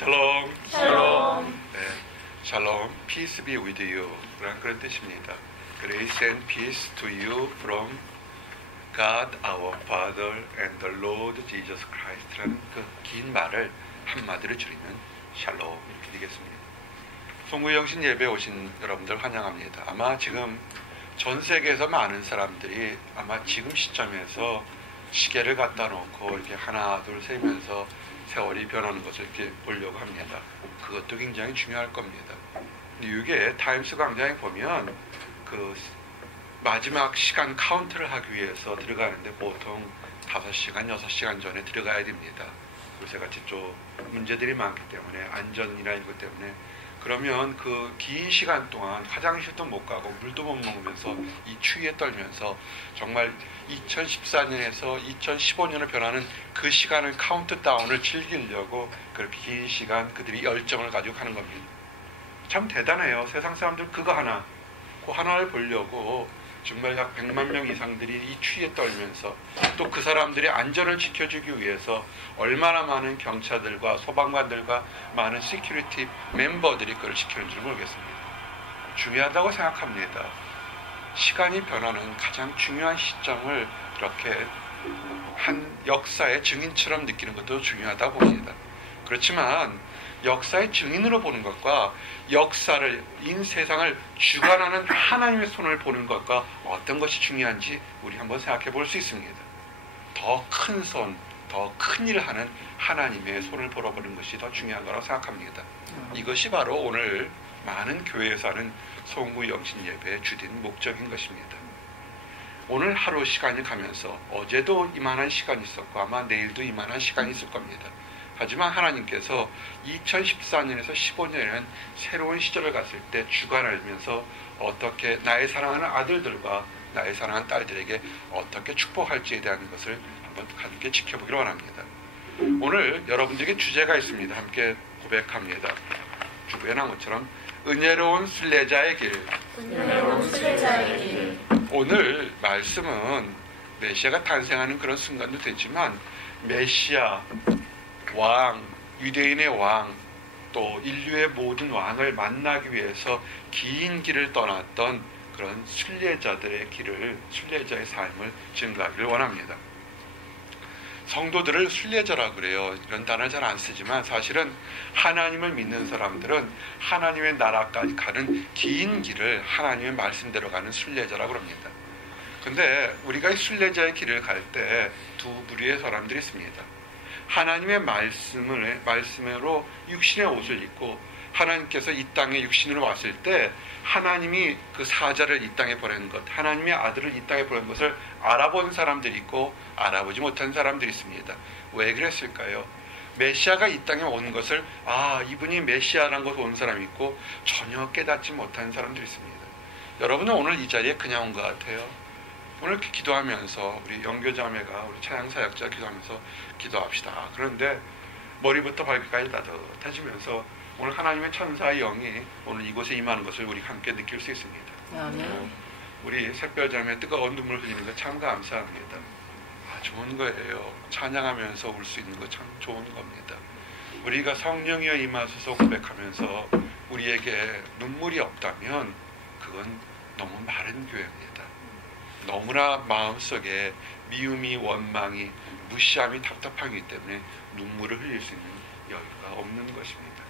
샬롬. 샬롬. 네, 샬롬, peace be with you. 그런 뜻입니다. Grace and peace to you from God our Father and the Lord Jesus Christ라는 그 긴 말을 한마디로 줄이면 샬롬 이렇게 되겠습니다. 송구영신 예배에 오신 여러분들 환영합니다. 아마 지금 전 세계에서 많은 사람들이 아마 지금 시점에서 시계를 갖다 놓고 이렇게 하나 둘 세면서 세월이 변하는 것을 이렇게 보려고 합니다. 그것도 굉장히 중요할 겁니다. 뉴욕의 타임스 광장에 보면 그 마지막 시간 카운트를 하기 위해서 들어가는데 보통 5시간, 6시간 전에 들어가야 됩니다. 요새같이 좀 문제들이 많기 때문에 안전이나 이것 때문에 그러면 그 긴 시간 동안 화장실도 못 가고 물도 못 먹으면서 이 추위에 떨면서 정말 2014년에서 2015년으로 변하는 그 시간을 카운트다운을 즐기려고 그렇게 긴 시간 그들이 열정을 가지고 하는 겁니다. 참 대단해요. 세상 사람들 그거 하나, 그 하나를 보려고 정말 약 100만 명 이상들이 이 추위에 떨면서 또 그 사람들의 안전을 지켜주기 위해서 얼마나 많은 경찰들과 소방관들과 많은 시큐리티 멤버들이 그걸 지키는지 모르겠습니다. 중요하다고 생각합니다. 시간이 변하는 가장 중요한 시점을 이렇게 한 역사의 증인처럼 느끼는 것도 중요하다고 봅니다. 그렇지만 역사의 증인으로 보는 것과 역사를, 세상을 주관하는 하나님의 손을 보는 것과 어떤 것이 중요한지 우리 한번 생각해 볼 수 있습니다. 더 큰 손, 더 큰 일을 하는 하나님의 손을 보러보는 것이 더 중요한 거라고 생각합니다. 이것이 바로 오늘 많은 교회에서 하는 송구 영신 예배의 주된 목적인 것입니다. 오늘 하루 시간이 가면서 어제도 이만한 시간이 있었고 아마 내일도 이만한 시간이 있을 겁니다. 하지만 하나님께서 2014년에서 15년에는 새로운 시절을 갔을 때 주관하면서 어떻게 나의 사랑하는 아들들과 나의 사랑하는 딸들에게 어떻게 축복할지에 대한 것을 한번 함께 지켜보기로 원합니다. 오늘 여러분들에게 주제가 있습니다. 함께 고백합니다. 주부의 나무처럼 은혜로운 순례자의 길. 은혜로운 순례자의 길. 오늘 말씀은 메시아가 탄생하는 그런 순간도 되지만 메시아 왕, 유대인의 왕, 또 인류의 모든 왕을 만나기 위해서 긴 길을 떠났던 그런 순례자들의 길을, 순례자의 삶을 증거하기를 원합니다. 성도들을 순례자라고 그래요. 이런 단어를 잘 안 쓰지만 사실은 하나님을 믿는 사람들은 하나님의 나라까지 가는 긴 길을 하나님의 말씀대로 가는 순례자라고 합니다. 근데 우리가 이 순례자의 길을 갈 때 두 부류의 사람들이 있습니다. 하나님의 말씀으로 육신의 옷을 입고 하나님께서 이 땅에 육신으로 왔을 때 하나님이 그 사자를 이 땅에 보낸 것, 하나님의 아들을 이 땅에 보낸 것을 알아본 사람들이 있고 알아보지 못한 사람들이 있습니다. 왜 그랬을까요? 메시아가 이 땅에 온 것을 이분이 메시아라는 것을 온 사람이 있고 전혀 깨닫지 못한 사람들이 있습니다. 여러분은 오늘 이 자리에 그냥 온 것 같아요. 오늘 이렇게 기도하면서 우리 영교자매가 우리 찬양사역자 기도하면서 기도합시다. 그런데 머리부터 발끝까지 따뜻해지면서 오늘 하나님의 천사의 영이 오늘 이곳에 임하는 것을 우리 함께 느낄 수 있습니다. 아멘. 우리 샛별자매 뜨거운 눈물 흘리는 거 참 감사합니다. 좋은 거예요. 찬양하면서 울 수 있는 거 참 좋은 겁니다. 우리가 성령이여 임하소서 고백하면서 우리에게 눈물이 없다면 그건 너무 마른 교회입니다. 너무나 마음속에 미움이, 원망이, 무시함이, 답답하기 때문에 눈물을 흘릴 수 있는 여유가 없는 것입니다.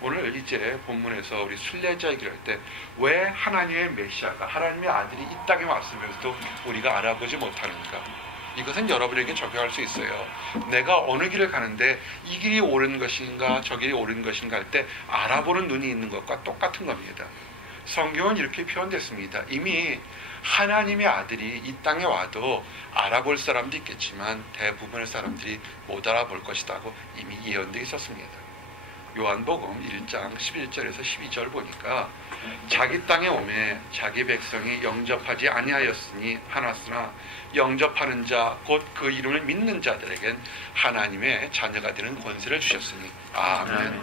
오늘 이제 본문에서 우리 순례자의 길을 할 때 왜 하나님의 메시아가, 하나님의 아들이 이 땅에 왔으면서도 우리가 알아보지 못하는가? 이것은 여러분에게 적용할 수 있어요. 내가 어느 길을 가는데 이 길이 옳은 것인가 저 길이 옳은 것인가 할 때 알아보는 눈이 있는 것과 똑같은 겁니다. 성경은 이렇게 표현됐습니다. 이미 하나님의 아들이 이 땅에 와도 알아볼 사람도 있겠지만 대부분의 사람들이 못 알아볼 것이라고 이미 예언되어 있었습니다. 요한복음 1장 11절에서 12절 보니까 자기 땅에 오매 자기 백성이 영접하지 아니하였으니 하나쓰나 영접하는 자 곧 그 이름을 믿는 자들에겐 하나님의 자녀가 되는 권세를 주셨으니 아멘.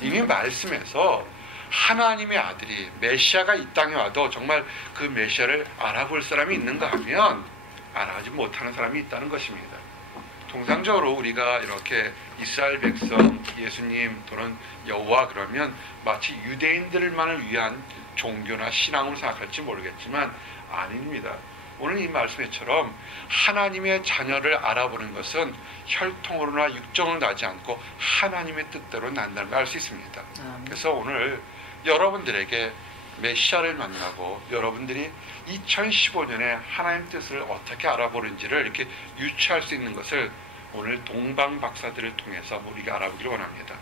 이미 말씀에서 하나님의 아들이 메시아가 이 땅에 와도 정말 그 메시아를 알아볼 사람이 있는가 하면 알아보지 못하는 사람이 있다는 것입니다. 통상적으로 우리가 이렇게 이스라엘 백성, 예수님 또는 여호와 그러면 마치 유대인들만을 위한 종교나 신앙으로 생각할지 모르겠지만 아닙니다. 오늘 이 말씀처럼 하나님의 자녀를 알아보는 것은 혈통으로나 육정으로 나지 않고 하나님의 뜻대로 난다는 걸 알 수 있습니다. 그래서 오늘 여러분들에게 메시아를 만나고 여러분들이 2015년에 하나님 뜻을 어떻게 알아보는지를 이렇게 유추할 수 있는 것을 오늘 동방 박사들을 통해서 우리가 알아보기를 원합니다.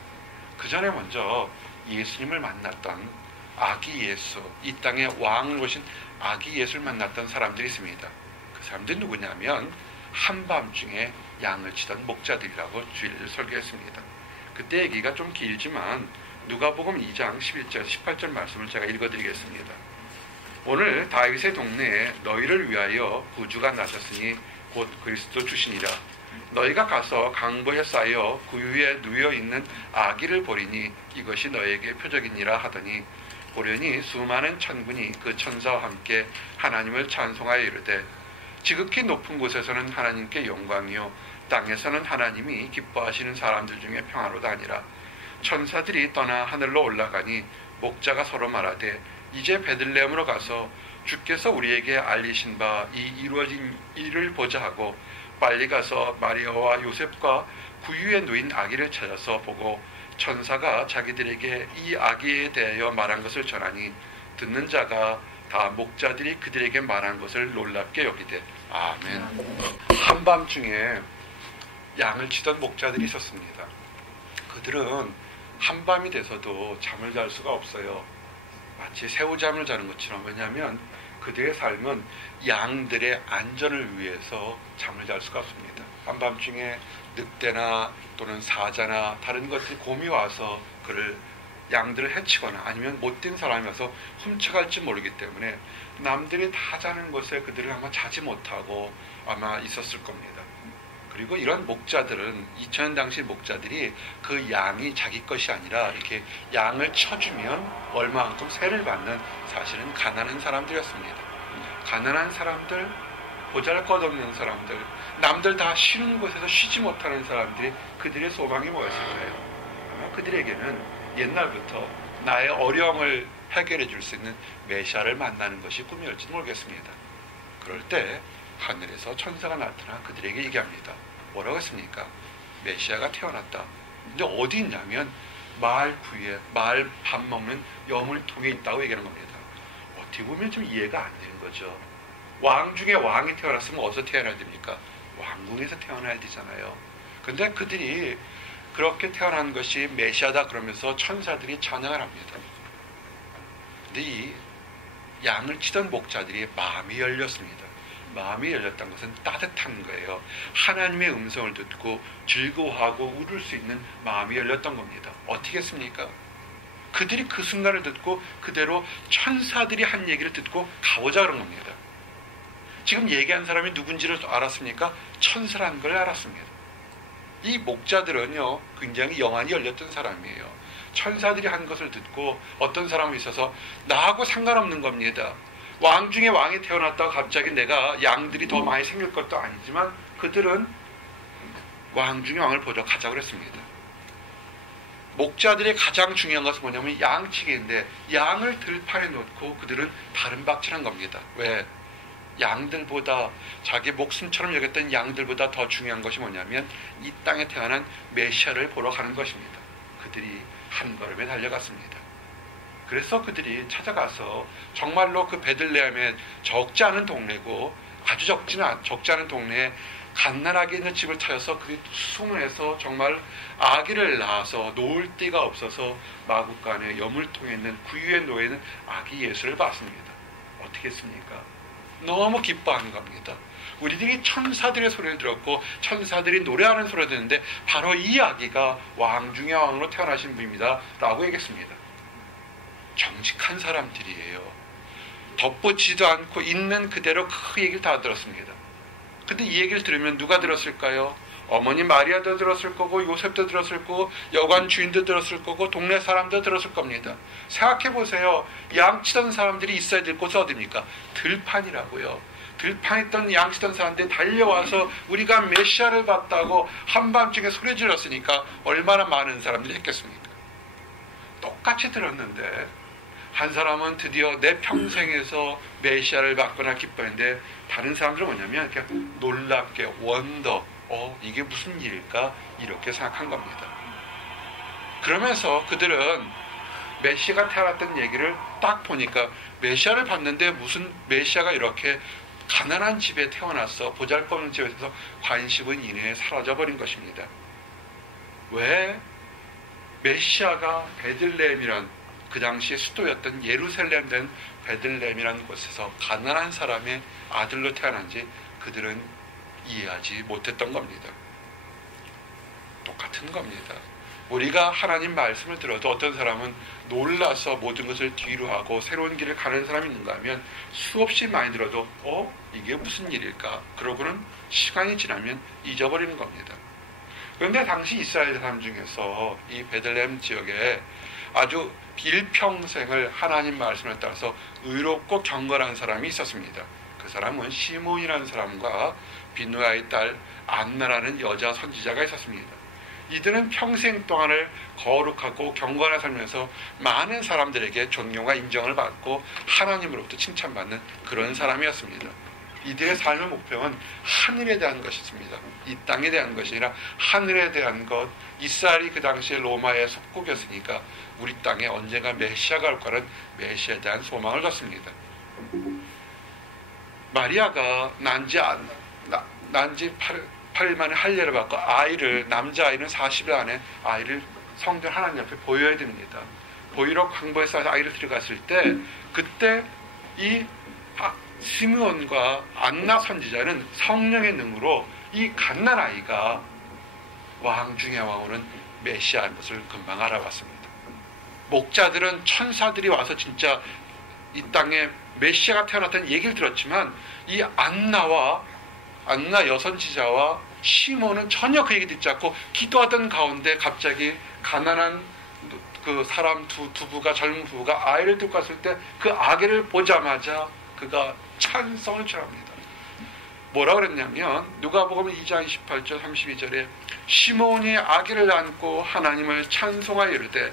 그 전에 먼저 예수님을 만났던 아기 예수, 이 땅의 왕을 오신 아기 예수를 만났던 사람들이 있습니다. 그 사람들이 누구냐면 한밤중에 양을 치던 목자들이라고 주일을 설교했습니다. 그때 얘기가 좀 길지만 누가복음 2장 11절 18절 말씀을 제가 읽어드리겠습니다. 오늘 다윗의 동네에 너희를 위하여 구주가 나셨으니 곧 그리스도 주시니라. 너희가 가서 강보에 쌓여 구유에 누워있는 아기를 보리니 이것이 너희에게 표적이니라 하더니 보려니 수많은 천군이 그 천사와 함께 하나님을 찬송하여 이르되 지극히 높은 곳에서는 하나님께 영광이요 땅에서는 하나님이 기뻐하시는 사람들 중에 평화로다 아니라. 천사들이 떠나 하늘로 올라가니 목자가 서로 말하되 이제 베들레헴으로 가서 주께서 우리에게 알리신 바 이 이루어진 일을 보자 하고 빨리 가서 마리아와 요셉과 구유에 누인 아기를 찾아서 보고 천사가 자기들에게 이 아기에 대하여 말한 것을 전하니 듣는 자가 다 목자들이 그들에게 말한 것을 놀랍게 여기되 아멘. 한밤중에 양을 치던 목자들이 있었습니다. 그들은 한밤이 돼서도 잠을 잘 수가 없어요. 마치 새우잠을 자는 것처럼. 왜냐하면 그들의 삶은 양들의 안전을 위해서 잠을 잘 수가 없습니다. 한밤중에 늑대나 또는 사자나 다른 것들이 곰이 와서 그를 양들을 해치거나 아니면 못된 사람이 와서 훔쳐갈지 모르기 때문에 남들이 다 자는 곳에 그들은 아마 자지 못하고 아마 있었을 겁니다. 그리고 이런 목자들은 2000년 당시 목자들이 그 양이 자기 것이 아니라 이렇게 양을 쳐주면 얼마만큼 세를 받는 사실은 가난한 사람들이었습니다. 가난한 사람들, 보잘것없는 사람들, 남들 다 쉬는 곳에서 쉬지 못하는 사람들이 그들의 소망이 뭐였을까요? 그들에게는 옛날부터 나의 어려움을 해결해 줄 수 있는 메시아를 만나는 것이 꿈이었지도 모르겠습니다. 그럴 때 하늘에서 천사가 나타나 그들에게 얘기합니다. 뭐라고 했습니까? 메시아가 태어났다. 근데 어디 있냐면 마을 구유에, 마을 밥 먹는 여물통에 있다고 얘기하는 겁니다. 어떻게 보면 좀 이해가 안 되는 거죠. 왕 중에 왕이 태어났으면 어디서 태어나야 됩니까? 왕궁에서 태어나야 되잖아요. 근데 그들이 그렇게 태어난 것이 메시아다 그러면서 천사들이 찬양을 합니다. 근데 이 양을 치던 목자들이 마음이 열렸습니다. 마음이 열렸다는 것은 따뜻한 거예요. 하나님의 음성을 듣고 즐거워하고 울을 수 있는 마음이 열렸던 겁니다. 어떻게 했습니까? 그들이 그 순간을 듣고 그대로 천사들이 한 얘기를 듣고 가보자 그런 겁니다. 지금 얘기한 사람이 누군지를 알았습니까? 천사라는 걸 알았습니다. 이 목자들은요 굉장히 영안이 열렸던 사람이에요. 천사들이 한 것을 듣고 어떤 사람이 있어서 나하고 상관없는 겁니다. 왕 중에 왕이 태어났다고 갑자기 내가 양들이 더 많이 생길 것도 아니지만 그들은 왕 중에 왕을 보러 가자고 그랬습니다. 목자들의 가장 중요한 것은 뭐냐면 양치기인데 양을 들판에 놓고 그들은 다른 박질한 겁니다. 왜? 양들보다 자기 목숨처럼 여겼던 양들보다 더 중요한 것이 뭐냐면 이 땅에 태어난 메시아를 보러 가는 것입니다. 그들이 한 걸음에 달려갔습니다. 그래서 그들이 찾아가서 정말로 그 베들레헴에 적지 않은 동네고 아주 적지 않은 동네에 갓난아기 있는 집을 찾아서 그 수문에서 정말 아기를 낳아서 놓을 데가 없어서 마구간에 여물통에 있는 구유에 놓여있는 아기 예수를 봤습니다. 어떻게 했습니까? 너무 기뻐하는 겁니다. 우리들이 천사들의 소리를 들었고 천사들이 노래하는 소리를 듣는데 바로 이 아기가 왕 중의 왕으로 태어나신 분입니다 라고 얘기했습니다. 정직한 사람들이에요. 덧붙이지도 않고 있는 그대로 그 얘기를 다 들었습니다. 근데 이 얘기를 들으면 누가 들었을까요? 어머니 마리아도 들었을 거고 요셉도 들었을 거고 여관 주인도 들었을 거고 동네 사람도 들었을 겁니다. 생각해 보세요. 양치던 사람들이 있어야 될 곳은 어디입니까? 들판이라고요. 들판에 양치던 사람들이 달려와서 우리가 메시아를 봤다고 한밤중에 소리 질렀으니까 얼마나 많은 사람들이 했겠습니까? 똑같이 들었는데 한 사람은 드디어 내 평생에서 메시아를 받거나 기뻐했는데 다른 사람들은 뭐냐면 그냥 놀랍게 원더, 이게 무슨 일일까? 이렇게 생각한 겁니다. 그러면서 그들은 메시아가 태어났던 얘기를 딱 보니까 메시아를 봤는데 무슨 메시아가 이렇게 가난한 집에 태어났어, 보잘것없는 집에서 관심은 이내에 사라져버린 것입니다. 왜? 메시아가 베들레헴이란 그 당시에 수도였던 예루살렘 된 베들레헴이라는 곳에서 가난한 사람의 아들로 태어난지 그들은 이해하지 못했던 겁니다. 똑같은 겁니다. 우리가 하나님 말씀을 들어도 어떤 사람은 놀라서 모든 것을 뒤로 하고 새로운 길을 가는 사람이 있는가 하면 수없이 많이 들어도 이게 무슨 일일까? 그러고는 시간이 지나면 잊어버리는 겁니다. 그런데 당시 이스라엘 사람 중에서 이 베들레헴 지역에 아주 일평생을 하나님 말씀에 따라서 의롭고 경건한 사람이 있었습니다. 그 사람은 시몬이라는 사람과 비누아의 딸 안나라는 여자 선지자가 있었습니다. 이들은 평생 동안을 거룩하고 경건한 삶에서 많은 사람들에게 존경과 인정을 받고 하나님으로부터 칭찬받는 그런 사람이었습니다. 이들의 삶의 목표는 하늘에 대한 것이었습니다. 이 땅에 대한 것이 아니라 하늘에 대한 것. 이스라엘이 그 당시에 로마의 속국이었으니까 우리 땅에 언젠가 메시아가 올 거라는 메시아에 대한 소망을 뒀습니다. 마리아가 난지 8일 만에 할례를 받고 남자아이는 40일 안에 아이를 성전 하나님 앞에 보여야 됩니다. 보이러 광부에서 아이를 들어갔을 때 그때 이 시므온과 안나 선지자는 성령의 능으로 이 갓난아이가 왕 중의 왕으로는 메시아인 것을 금방 알아봤습니다. 목자들은 천사들이 와서 진짜 이 땅에 메시아가 태어났다는 얘기를 들었지만 이 안나 여선지자와 시몬은 전혀 그 얘기 듣지 않고 기도하던 가운데 갑자기 가난한 그 사람 두 부부가, 젊은 부부가 아이를 들고 갔을 때 그 아기를 보자마자 그가 찬송을 취합니다. 뭐라 그랬냐면 누가복음 2장 28절 32절에 시몬이 아기를 안고 하나님을 찬송하여 이르되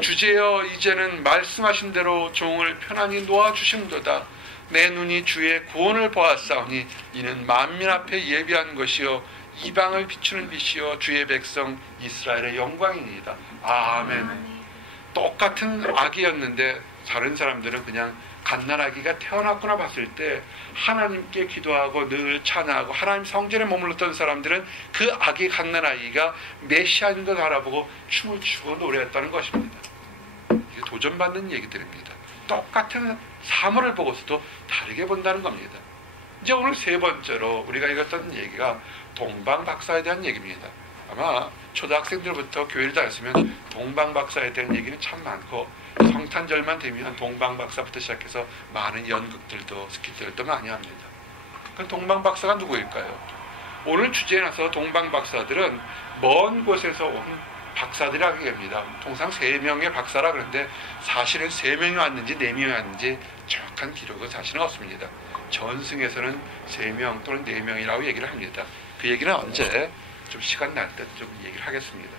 주제여 이제는 말씀하신 대로 종을 편안히 놓아주심도다. 내 눈이 주의 구원을 보았사오니 이는 만민 앞에 예비한 것이요 이방을 비추는 빛이요 주의 백성 이스라엘의 영광이니이다. 아멘. 똑같은 아기였는데 다른 사람들은 그냥 갓난아기가 태어났구나 봤을 때 하나님께 기도하고 늘 찬양하고 하나님 성전에 머물렀던 사람들은 그 아기 갓난아기가 메시아인 걸 알아보고 춤을 추고 노래했다는 것입니다. 이게 도전받는 얘기들입니다. 똑같은 사물을 보고서도 다르게 본다는 겁니다. 이제 오늘 세 번째로 우리가 읽었던 얘기가 동방박사에 대한 얘기입니다. 아마 초등학생들부터 교회를 다녔으면 동방박사에 대한 얘기는 참 많고 성탄절만 되면 동방박사부터 시작해서 많은 연극들도 스키트들도 많이 합니다. 그럼 동방박사가 누구일까요? 오늘 주제에 나서 동방박사들은 먼 곳에서 온 박사들이라고 합니다. 통상 3명의 박사라 그러는데 사실은 3명이 왔는지 4명이 왔는지 정확한 기록은 사실은 없습니다. 전승에서는 3명 또는 4명이라고 얘기를 합니다. 그 얘기는 언제 좀 시간 날 때 좀 얘기를 하겠습니다.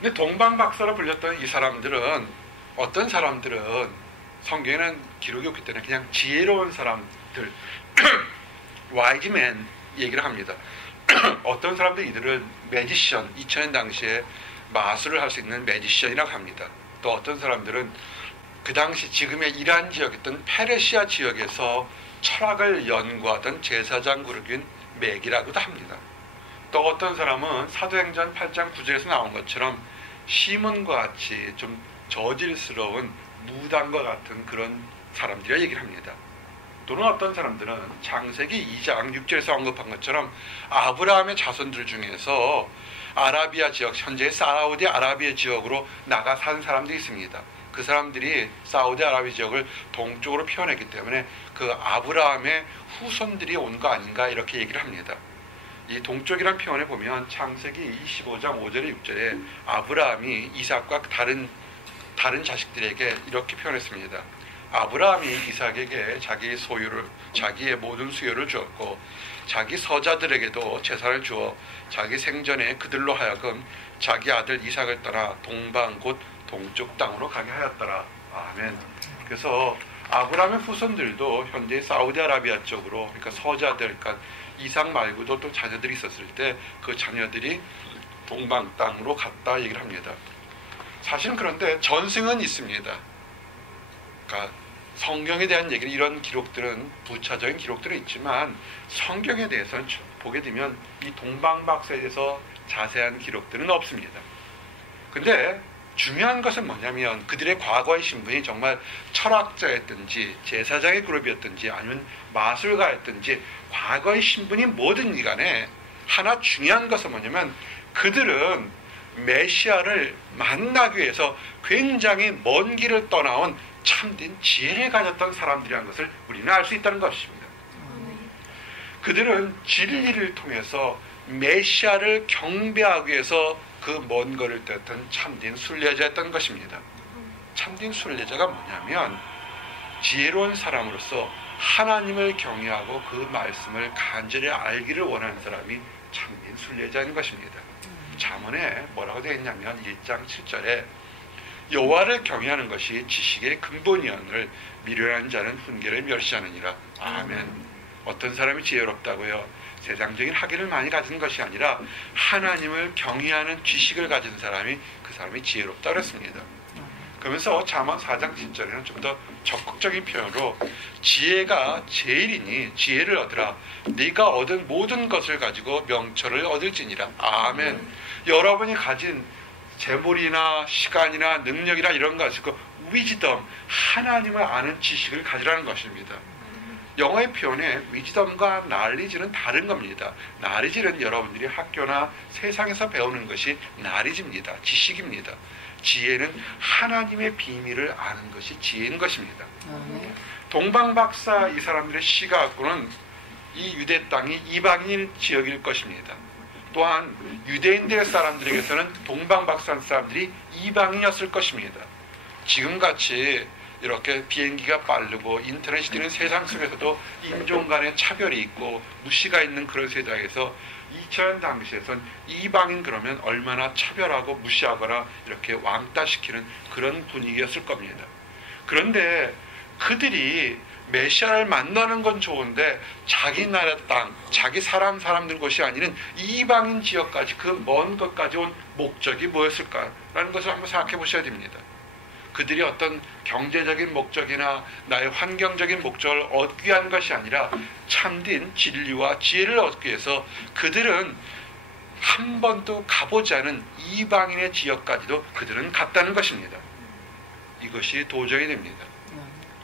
근데 동방박사로 불렸던 이 사람들은 어떤 사람들은 성경에는 기록이 없기 때문에 그냥 지혜로운 사람들 와이즈맨 얘기를 합니다. 어떤 사람들 이들은 매지션 2000년 당시에 마술을 할 수 있는 매지션이라고 합니다. 또 어떤 사람들은 그 당시 지금의 이란 지역이었던 페르시아 지역에서 철학을 연구하던 제사장 그룹인 맥이라고도 합니다. 또 어떤 사람은 사도행전 8장 9절에서 나온 것처럼 시몬과 같이 좀 저질스러운 무당과 같은 그런 사람들이라 얘기를 합니다. 또는 어떤 사람들은 창세기 2장 6절에서 언급한 것처럼 아브라함의 자손들 중에서 아라비아 지역, 현재 사우디 아라비아 지역으로 나가 산 사람들이 있습니다. 그 사람들이 사우디 아라비아 지역을 동쪽으로 표현했기 때문에 그 아브라함의 후손들이 온 거 아닌가 이렇게 얘기를 합니다. 이 동쪽이란 표현에 보면 창세기 25장 5절에 6절에 아브라함이 이삭과 다른 자식들에게 이렇게 표현했습니다. 아브라함이 이삭에게 자기의 모든 수요를 주었고 자기 서자들에게도 재산을 주어 자기 생전에 그들로 하여금 자기 아들 이삭을 따라 동방 곧 동쪽 땅으로 가게 하였더라. 아멘. 그래서 아브라함의 후손들도 현재 사우디아라비아 쪽으로, 그러니까 서자들, 그러니까 이삭 말고도 또 자녀들이 있었을 때 그 자녀들이 동방 땅으로 갔다 얘기를 합니다. 사실은 그런데 전승은 있습니다. 그러니까 성경에 대한 얘기는, 이런 기록들은 부차적인 기록들은 있지만 성경에 대해서는 보게 되면 이 동방박사에 대해서 자세한 기록들은 없습니다. 근데 중요한 것은 뭐냐면 그들의 과거의 신분이 정말 철학자였든지 제사장의 그룹이었든지 아니면 마술가였든지 과거의 신분이 뭐든지 간에 하나 중요한 것은 뭐냐면 그들은 메시아를 만나기 위해서 굉장히 먼 길을 떠나온 참된 지혜를 가졌던 사람들이라는 것을 우리는 알 수 있다는 것입니다. 그들은 진리를 통해서 메시아를 경배하기 위해서 그 먼 거리를 떠났던 참된 순례자였던 것입니다. 참된 순례자가 뭐냐면 지혜로운 사람으로서 하나님을 경외하고 그 말씀을 간절히 알기를 원하는 사람이 참된 순례자인 것입니다. 잠언에 뭐라고 되어 있냐면 1장 7절에 여호와를 경외하는 것이 지식의 근본이오늘 미련한 자는 훈계를 멸시하느니라. 아멘. 어떤 사람이 지혜롭다고요? 세상적인 학위를 많이 가진 것이 아니라 하나님을 경외하는 지식을 가진 사람이, 그 사람이 지혜롭다 그랬습니다. 그러면서 잠언 4장 7절에는 좀 더 적극적인 표현으로 지혜가 제일이니 지혜를 얻으라. 네가 얻은 모든 것을 가지고 명철을 얻을지니라. 아멘. 여러분이 가진 재물이나 시간이나 능력이나 이런 거 가지고 위즈덤, 하나님을 아는 지식을 가지라는 것입니다. 영어의 표현에 위즈덤과 날리지는 다른 겁니다. 날리지는 여러분들이 학교나 세상에서 배우는 것이 날리지입니다. 지식입니다. 지혜는 하나님의 비밀을 아는 것이 지혜인 것입니다. 동방박사 이 사람들의 시각으로는 이 유대 땅이 이방인 지역일 것입니다. 또한 유대인들 사람들에게서는 동방박사 사람들이 이방인이었을 것입니다. 지금같이 이렇게 비행기가 빠르고 인터넷이 되는 세상 속에서도 인종 간의 차별이 있고 무시가 있는 그런 세상에서 2000년 당시에선 이방인 그러면 얼마나 차별하고 무시하거나 이렇게 왕따시키는 그런 분위기였을 겁니다. 그런데 그들이 메시아를 만나는 건 좋은데 자기 나라 땅, 자기 사람들 곳이 아닌 이방인 지역까지 그 먼 것까지 온 목적이 뭐였을까라는 것을 한번 생각해 보셔야 됩니다. 그들이 어떤 경제적인 목적이나 나의 환경적인 목적을 얻기 위한 것이 아니라 참된 진리와 지혜를 얻기 위해서 그들은 한 번도 가보지 않은 이방인의 지역까지도 그들은 갔다는 것입니다. 이것이 도전이 됩니다.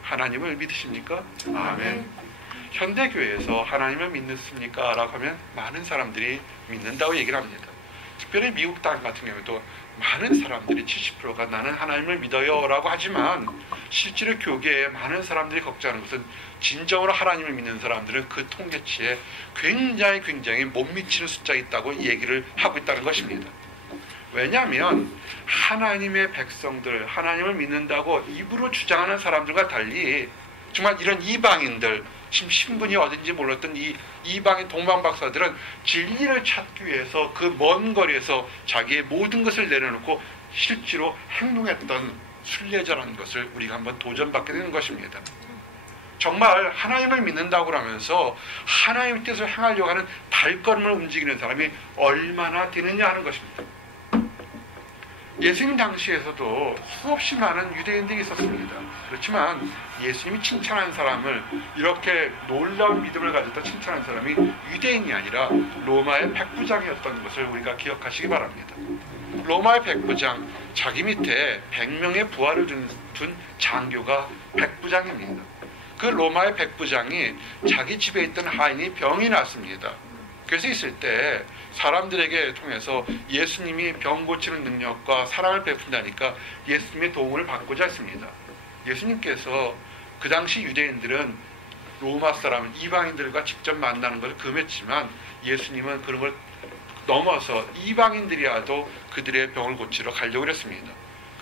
하나님을 믿으십니까? 아멘. 현대교회에서 하나님을 믿습니까? 라고 하면 많은 사람들이 믿는다고 얘기를 합니다. 특별히 미국 땅 같은 경우에도 많은 사람들이 70%가 나는 하나님을 믿어요 라고 하지만 실제로 교계에 많은 사람들이 걱정하는 것은 진정으로 하나님을 믿는 사람들은 그 통계치에 굉장히 못 미치는 숫자가 있다고 얘기를 하고 있다는 것입니다. 왜냐하면 하나님의 백성들, 하나님을 믿는다고 입으로 주장하는 사람들과 달리 정말 이런 이방인들, 지금 신분이 어딘지 몰랐던 이 이방인 동방박사들은 진리를 찾기 위해서 그 먼 거리에서 자기의 모든 것을 내려놓고 실제로 행동했던 순례자라는 것을 우리가 한번 도전받게 되는 것입니다. 정말 하나님을 믿는다고 하면서 하나님의 뜻을 행하려고 하는 발걸음을 움직이는 사람이 얼마나 되느냐 하는 것입니다. 예수님 당시에서도 수없이 많은 유대인들이 있었습니다. 그렇지만 예수님이 칭찬한 사람을, 이렇게 놀라운 믿음을 가졌다 칭찬한 사람이 유대인이 아니라 로마의 백부장이었던 것을 우리가 기억하시기 바랍니다. 로마의 백부장, 자기 밑에 100명의 부하를 둔 장교가 백부장입니다. 그 로마의 백부장이 자기 집에 있던 하인이 병이 났습니다. 그래서 있을 때 사람들에게 통해서 예수님이 병 고치는 능력과 사랑을 베푼다니까 예수님의 도움을 받고자 했습니다. 예수님께서 그 당시 유대인들은 로마 사람, 이방인들과 직접 만나는 것을 금했지만 예수님은 그런 걸 넘어서 이방인들이라도 그들의 병을 고치러 가려고 했습니다.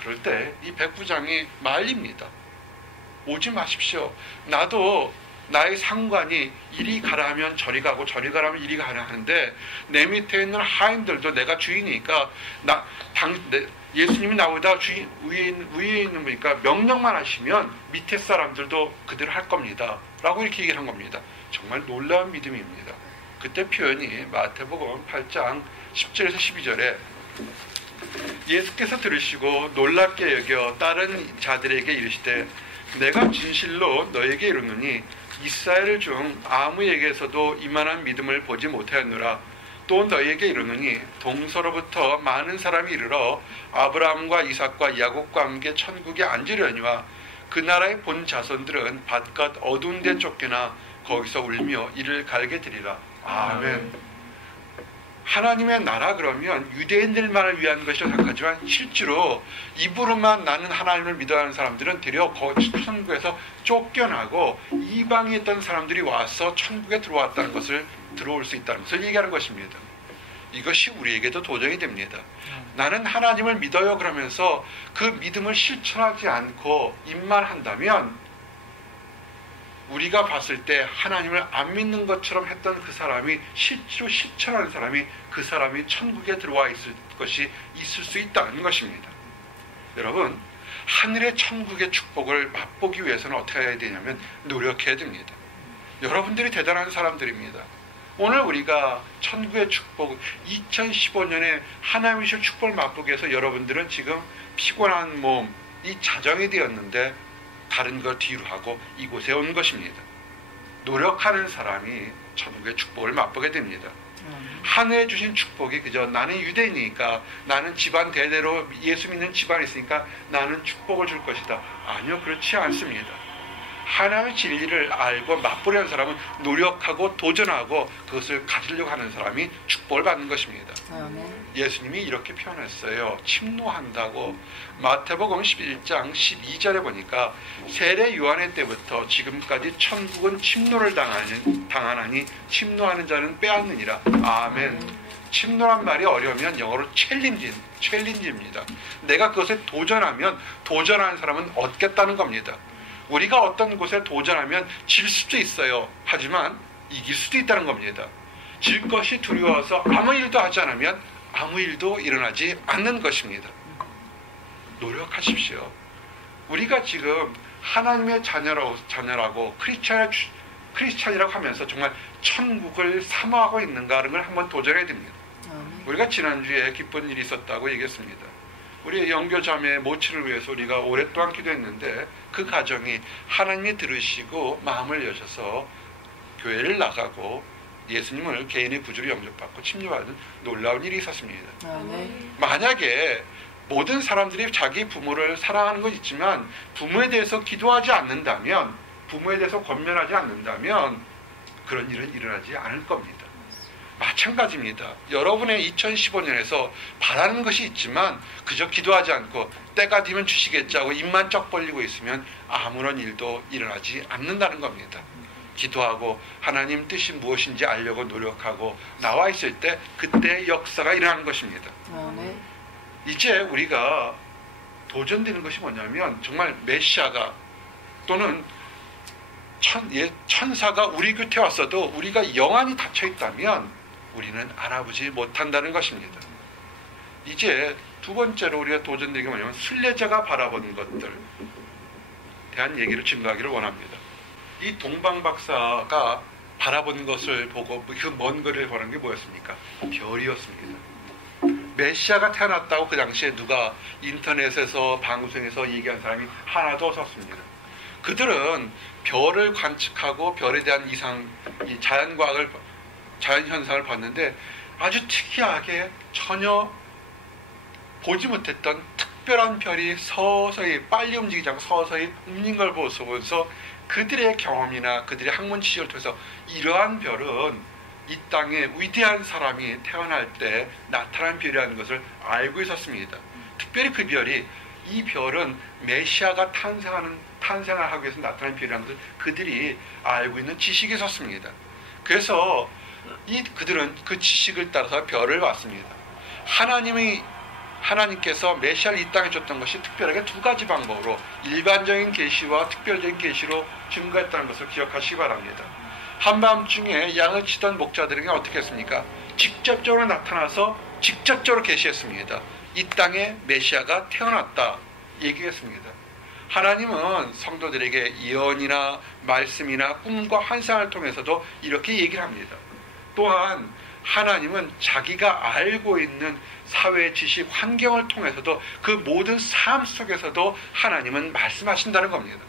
그럴 때 이 백부장이 말립니다. 오지 마십시오. 나도 나의 상관이 이리 가라 하면 저리 가고 저리 가라 하면 이리 가라 하는데 내 밑에 있는 하인들도 내가 주인이니까 예수님이 나보다 위에 있는 거니까 명령만 하시면 밑에 사람들도 그대로 할 겁니다. 라고 이렇게 얘기를 한 겁니다. 정말 놀라운 믿음입니다. 그때 표현이 마태복음 8장 10절에서 12절에 예수께서 들으시고 놀랍게 여겨 다른 자들에게 이르시되 내가 진실로 너에게 이르노니 이스라엘 중 아무에게서도 이만한 믿음을 보지 못하였노라. 또 너에게 이르노니 동서로부터 많은 사람이 이르러 아브라함과 이삭과 야곱과 함께 천국에 앉으려니와 그 나라의 본 자손들은 바깥 어두운 데 쫓겨나 거기서 울며 이를 갈게 되리라. 아멘. 하나님의 나라 그러면 유대인들만을 위한 것이라고 생각하지만 실제로 입으로만 나는 하나님을 믿어하는 사람들은 되려 천국에서 쫓겨나고 이방에 있던 사람들이 와서 천국에 들어왔다는 것을 들어올 수 있다는 것을 얘기하는 것입니다. 이것이 우리에게도 도전이 됩니다. 나는 하나님을 믿어요 그러면서 그 믿음을 실천하지 않고 입만 한다면 우리가 봤을 때 하나님을 안 믿는 것처럼 했던 그 사람이 실제로 실천하는 사람이 그 사람이 천국에 들어와 있을 수 있다는 것입니다. 여러분, 하늘의 천국의 축복을 맛보기 위해서는 어떻게 해야 되냐면 노력해야 됩니다. 여러분들이 대단한 사람들입니다. 오늘 우리가 천국의 축복, 2015년에 하나님의 축복을 맛보기 위해서 여러분들은 지금 피곤한 몸, 이 자정이 되었는데 다른 걸 뒤로 하고 이곳에 온 것입니다. 노력하는 사람이 천국의 축복을 맛보게 됩니다. 하늘에 주신 축복이 그저 나는 유대인이니까 나는 집안 대대로 예수 믿는 집안이 있으니까 나는 축복을 줄 것이다. 아니요, 그렇지 않습니다. 하나님의 진리를 알고 맛보려는 사람은 노력하고 도전하고 그것을 가지려고 하는 사람이 축복을 받는 것입니다. 예수님이 이렇게 표현했어요. 침노한다고. 마태복음 11장 12절에 보니까 세례 요한의 때부터 지금까지 천국은 침노를 당하나니 침노하는 자는 빼앗느니라. 아멘. 침노란 말이 어려우면 영어로 챌린지입니다. 내가 그것에 도전하면 도전하는 사람은 얻겠다는 겁니다. 우리가 어떤 곳에 도전하면 질 수도 있어요. 하지만 이길 수도 있다는 겁니다. 질 것이 두려워서 아무 일도 하지 않으면 아무 일도 일어나지 않는 것입니다. 노력하십시오. 우리가 지금 하나님의 자녀라고 크리스찬이라고 하면서 정말 천국을 사모하고 있는가 하는 걸 한번 도전해야 됩니다. 우리가 지난주에 기쁜 일이 있었다고 얘기했습니다. 우리 영교자매 모친을 위해서 우리가 오랫동안 기도했는데 그 가정이 하나님이 들으시고 마음을 여셔서 교회를 나가고 예수님을 개인의 구주로 영접받고 침례받은 놀라운 일이 있었습니다. 만약에 모든 사람들이 자기 부모를 사랑하는 건 있지만 부모에 대해서 기도하지 않는다면, 부모에 대해서 권면하지 않는다면 그런 일은 일어나지 않을 겁니다. 마찬가지입니다. 여러분의 2015년에서 바라는 것이 있지만 그저 기도하지 않고 때가 되면 주시겠지 하고 입만 쩍 벌리고 있으면 아무런 일도 일어나지 않는다는 겁니다. 기도하고 하나님 뜻이 무엇인지 알려고 노력하고 나와 있을 때 그때 역사가 일어나는 것입니다. 이제 우리가 도전되는 것이 뭐냐면 정말 메시아가 또는 천사가 우리 곁에 왔어도 우리가 영안이 닫혀 있다면 우리는 알아보지 못한다는 것입니다. 이제 두 번째로 우리가 도전되는 게 뭐냐면 순례자가 바라본 것들 대한 얘기를 증거하기를 원합니다. 이 동방 박사가 바라본 것을 보고 그 먼 거리를 보는 게 뭐였습니까? 별이었습니다. 메시아가 태어났다고 그 당시에 누가 인터넷에서 방송에서 얘기한 사람이 하나도 없었습니다. 그들은 별을 관측하고 별에 대한 이상, 이 자연 현상을 봤는데 아주 특이하게 전혀 보지 못했던 특별한 별이 서서히 빨리 움직이지 않고 서서히 움직이는 걸 보면서 그들의 경험이나 그들의 학문 지식을 통해서 이러한 별은 이 땅에 위대한 사람이 태어날 때 나타난 별이라는 것을 알고 있었습니다. 특별히 그 별이, 이 별은 메시아가 탄생을 하기 위해서 나타난 별이라는 것을 그들이 알고 있는 지식이 있었습니다. 그래서 그들은 그 지식을 따라서 별을 봤습니다. 하나님께서 메시아를 이 땅에 줬던 것이 특별하게 두 가지 방법으로 일반적인 계시와 특별적인 계시로 증거했다는 것을 기억하시기 바랍니다. 한밤중에 양을 치던 목자들에게 어떻게 했습니까? 직접적으로 나타나서 직접적으로 계시했습니다. 이 땅에 메시아가 태어났다 얘기했습니다. 하나님은 성도들에게 예언이나 말씀이나 꿈과 환상을 통해서도 이렇게 얘기를 합니다. 또한 하나님은 자기가 알고 있는 사회 지식 환경을 통해서도 그 모든 삶 속에서도 하나님은 말씀하신다는 겁니다.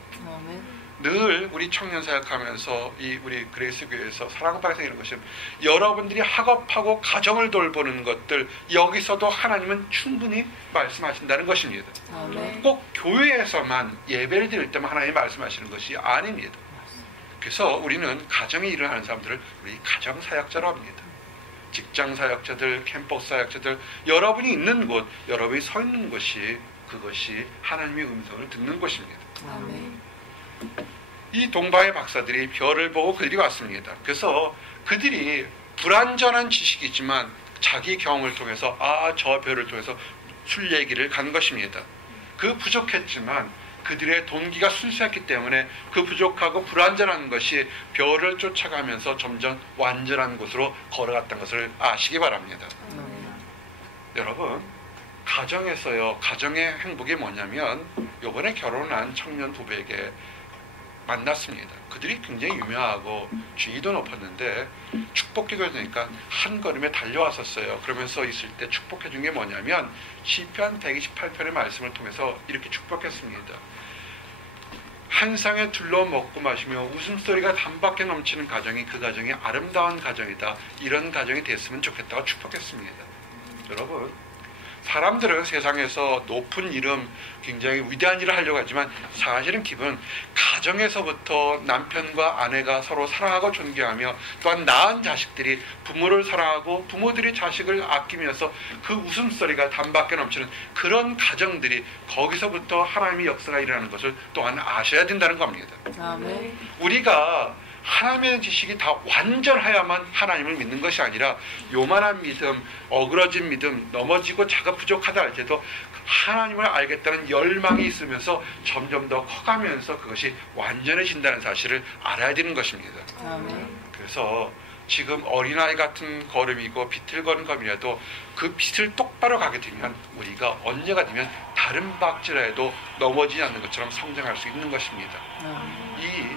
늘 우리 청년 사역하면서 우리 그레이스 교회에서 사랑을 발생하는 것은 여러분들이 학업하고 가정을 돌보는 것들 여기서도 하나님은 충분히 말씀하신다는 것입니다. 꼭 교회에서만 예배를 드릴 때만 하나님이 말씀하시는 것이 아닙니다. 그래서 우리는 가정에 일을 하는 사람들을 우리 가정 사역자로 합니다. 직장 사역자들, 캠퍼스 사역자들, 여러분이 있는 곳, 여러분이 서 있는 곳이 그것이 하나님의 음성을 듣는 곳입니다. 이 동방의 박사들이 별을 보고 그들이 왔습니다. 그래서 그들이 불완전한 지식이지만 자기 경험을 통해서 저 별을 통해서 순례길을 간 것입니다. 그 부족했지만 그들의 동기가 순수했기 때문에 그 부족하고 불완전한 것이 별을 쫓아가면서 점점 완전한 곳으로 걸어갔다는 것을 아시기 바랍니다. 여러분, 가정에서요, 가정의 행복이 뭐냐면 이번에 결혼한 청년 부부에게 만났습니다. 그들이 굉장히 유명하고 지위도 높았는데 축복기도를 드니까 한 걸음에 달려왔었어요. 그러면서 있을 때 축복해 준 게 뭐냐면 시편 128편의 말씀을 통해서 이렇게 축복했습니다. 한 상에 둘러 먹고 마시며 웃음소리가 단밖에 넘치는 가정이 그 가정이 아름다운 가정이다. 이런 가정이 됐으면 좋겠다고 축복했습니다. 여러분, 사람들은 세상에서 높은 이름, 굉장히 위대한 일을 하려고 하지만 사실은 기본 가정에서부터 남편과 아내가 서로 사랑하고 존경하며 또한 낳은 자식들이 부모를 사랑하고 부모들이 자식을 아끼면서 그 웃음소리가 단밖에 넘치는 그런 가정들이 거기서부터 하나님의 역사가 일어나는 것을 또한 아셔야 된다는 겁니다. 아멘. 우리가 하나님의 지식이 다 완전해야만 하나님을 믿는 것이 아니라 요만한 믿음, 어그러진 믿음, 넘어지고 자가 부족하다 할지라도 하나님을 알겠다는 열망이 있으면서 점점 더 커가면서 그것이 완전해진다는 사실을 알아야 되는 것입니다. 아멘. 그래서 지금 어린아이 같은 걸음이고 비틀거리는 걸음이라도 그 빛을 똑바로 가게 되면 우리가 언제가 되면 다른 박질라도 넘어지지 않는 것처럼 성장할 수 있는 것입니다. 이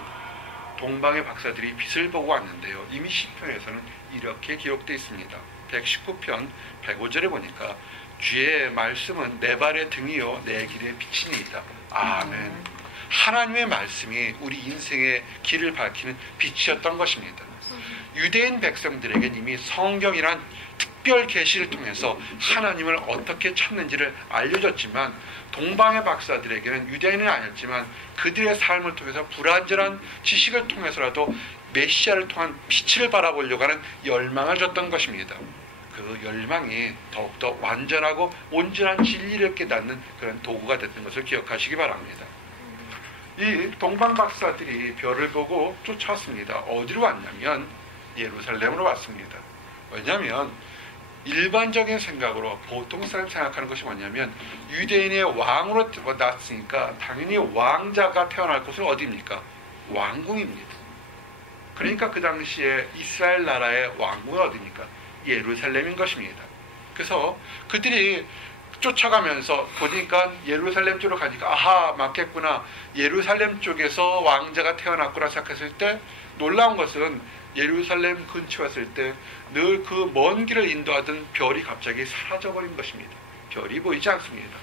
동방의 박사들이 빛을 보고 왔는데요. 이미 시편에서는 이렇게 기록되어 있습니다. 119편 105절에 보니까 주의 말씀은 내 발의 등이요 내 길의 빛이니이다. 아멘. 하나님의 말씀이 우리 인생의 길을 밝히는 빛이었던 것입니다. 유대인 백성들에게 이미 성경이란 특별 계시를 통해서 하나님을 어떻게 찾는지를 알려줬지만 동방의 박사들에게는 유대인은 아니었지만 그들의 삶을 통해서 불완전한 지식을 통해서라도 메시아를 통한 빛을 바라보려고 하는 열망을 줬던 것입니다. 그 열망이 더욱더 완전하고 온전한 진리를 깨닫는 그런 도구가 됐던 것을 기억하시기 바랍니다. 이 동방 박사들이 별을 보고 쫓아왔습니다. 어디로 왔냐면 예루살렘으로 왔습니다. 왜냐하면 일반적인 생각으로 보통 사람이 생각하는 것이 뭐냐면 유대인의 왕으로 났으니까 당연히 왕자가 태어날 곳은 어디입니까? 왕궁입니다. 그러니까 그 당시에 이스라엘 나라의 왕궁은 어디입니까? 예루살렘인 것입니다. 그래서 그들이 쫓아가면서 보니까 예루살렘 쪽으로 가니까 아하 맞겠구나, 예루살렘 쪽에서 왕자가 태어났구나 생각했을 때 놀라운 것은 예루살렘 근처에 왔을 때 늘 그 먼 길을 인도하던 별이 갑자기 사라져버린 것입니다. 별이 보이지 않습니다.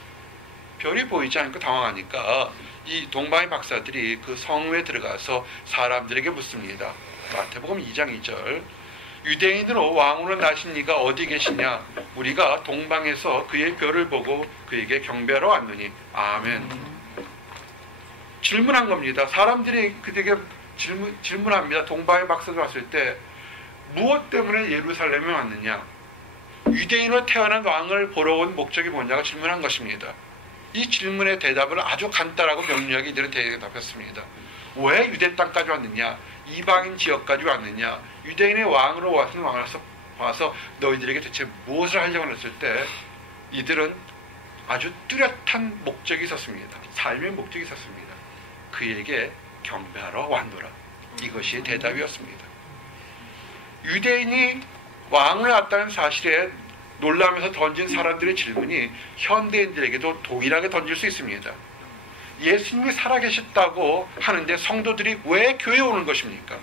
별이 보이지 않고 당황하니까 이 동방의 박사들이 그 성읍에 들어가서 사람들에게 묻습니다. 마태복음 2장 2절 유대인으로 왕으로 나신 이가 어디 계시냐? 우리가 동방에서 그의 별을 보고 그에게 경배하러 왔느니. 아멘. 질문한 겁니다. 사람들이 그에게 질문합니다. 동방의 박사들 왔을 때 무엇 때문에 예루살렘에 왔느냐? 유대인으로 태어난 왕을 보러 온 목적이 뭐냐고 질문한 것입니다. 이 질문의 대답을 아주 간단하고 명료하게 이들은 대답했습니다. 왜 유대 땅까지 왔느냐? 이방인 지역까지 왔느냐? 유대인의 왕으로 와서 너희들에게 대체 무엇을 하려고 했을 때 이들은 아주 뚜렷한 목적이 있었습니다. 삶의 목적이 있었습니다. 그에게 경배하러 왔노라. 이것이 대답이었습니다. 유대인이 왕을 낳았다는 사실에 놀라면서 던진 사람들의 질문이 현대인들에게도 동일하게 던질 수 있습니다. 예수님이 살아계셨다고 하는데 성도들이 왜 교회에 오는 것입니까?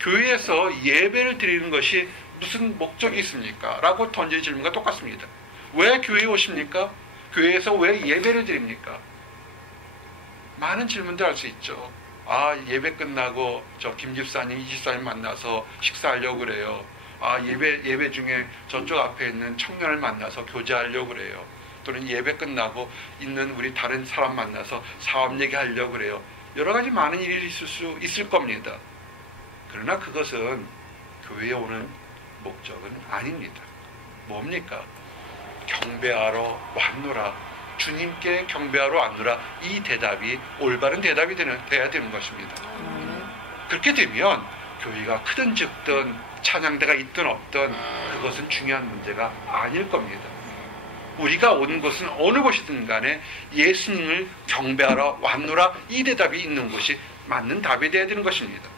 교회에서 예배를 드리는 것이 무슨 목적이 있습니까? 라고 던진 질문과 똑같습니다. 왜 교회에 오십니까? 교회에서 왜 예배를 드립니까? 많은 질문들 할 수 있죠. 예배 끝나고 저 김 집사님, 이 집사님 만나서 식사하려고 그래요. 예배 중에 저쪽 앞에 있는 청년을 만나서 교제하려고 그래요. 또는 예배 끝나고 있는 우리 다른 사람 만나서 사업 얘기하려고 그래요. 여러 가지 많은 일이 있을 수 있을 겁니다. 그러나 그것은 교회에 오는 목적은 아닙니다. 뭡니까? 경배하러 왔노라. 주님께 경배하러 왔노라. 이 대답이 올바른 대답이 돼야 되는 것입니다. 그렇게 되면 교회가 크든 작든 찬양대가 있든 없든 그것은 중요한 문제가 아닐 겁니다. 우리가 오는 곳은 어느 곳이든 간에 예수님을 경배하러 왔노라. 이 대답이 있는 곳이 맞는 답이 되어야 되는 것입니다.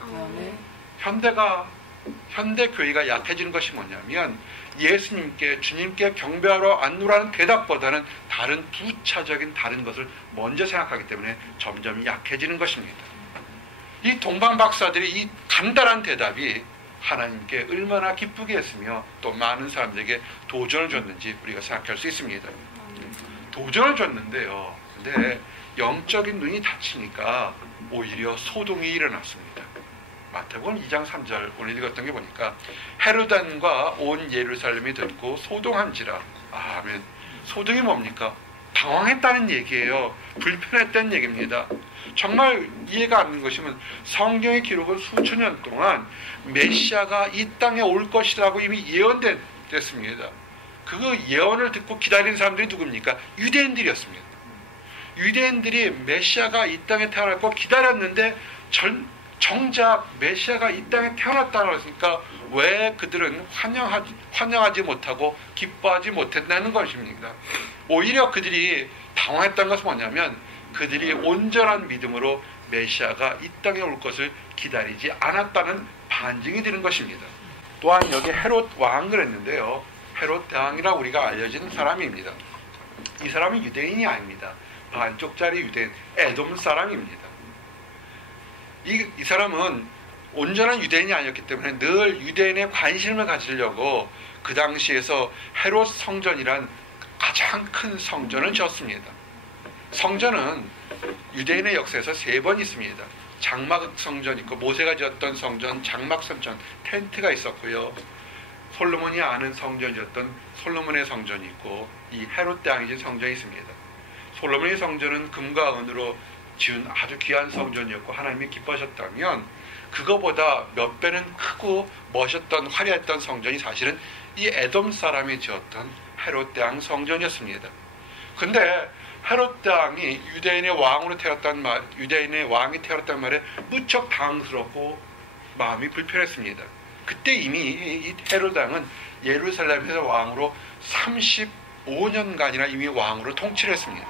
현대 교회가 약해지는 것이 뭐냐면 예수님께 주님께 경배하러 왔노라는 대답보다는 다른 부차적인 다른 것을 먼저 생각하기 때문에 점점 약해지는 것입니다. 이 동방 박사들이 이 간단한 대답이 하나님께 얼마나 기쁘게 했으며 또 많은 사람들에게 도전을 줬는지 우리가 생각할 수 있습니다. 도전을 줬는데요. 근데 영적인 눈이 닫히니까 오히려 소동이 일어났습니다. 마태복음 2장 3절 오늘 읽었던 게 보니까 헤로단과 온 예루살렘이 듣고 소동한지라. 아멘. 소동이 뭡니까? 당황했다는 얘기예요. 불편했다는 얘기입니다. 정말 이해가 안 되는 것이면 성경의 기록은 수천 년 동안 메시아가 이 땅에 올 것이라고 이미 예언됐습니다. 그 예언을 듣고 기다리는 사람들이 누굽니까? 유대인들이었습니다. 유대인들이 메시아가 이 땅에 태어날 거 기다렸는데 정작 메시아가 이 땅에 태어났다고 했으니까 왜 그들은 환영하지 못하고 기뻐하지 못했다는 것입니다. 오히려 그들이 당황했던 것은 뭐냐면 그들이 온전한 믿음으로 메시아가 이 땅에 올 것을 기다리지 않았다는 반증이 되는 것입니다. 또한 여기 헤롯 왕 그랬는데요. 헤롯 왕이라 우리가 알려진 사람입니다. 이 사람은 유대인이 아닙니다. 반쪽짜리 유대인, 에돔 사람입니다. 이 사람은 온전한 유대인이 아니었기 때문에 늘 유대인의 관심을 가지려고 그 당시에서 헤롯 성전이란 가장 큰 성전을 지었습니다. 성전은 유대인의 역사에서 3번 있습니다. 장막 성전 있고 모세가 지었던 성전, 장막 성전, 텐트가 있었고요. 솔로몬이 아는 성전이었던 솔로몬의 성전이 있고 이 헤롯 왕이 지은 성전이 있습니다. 솔로몬의 성전은 금과 은으로 지은 아주 귀한 성전이었고 하나님이 기뻐하셨다면 그거보다 몇 배는 크고 멋있던 화려했던 성전이 사실은 이 에돔 사람이 지었던 헤롯 왕 성전이었습니다. 근데 헤롯 왕이 유대인의 왕이 태어났다는 말에 무척 당황스럽고 마음이 불편했습니다. 그때 이미 이 헤롯 왕은 예루살렘에서 왕으로 35년간이나 이미 왕으로 통치를 했습니다.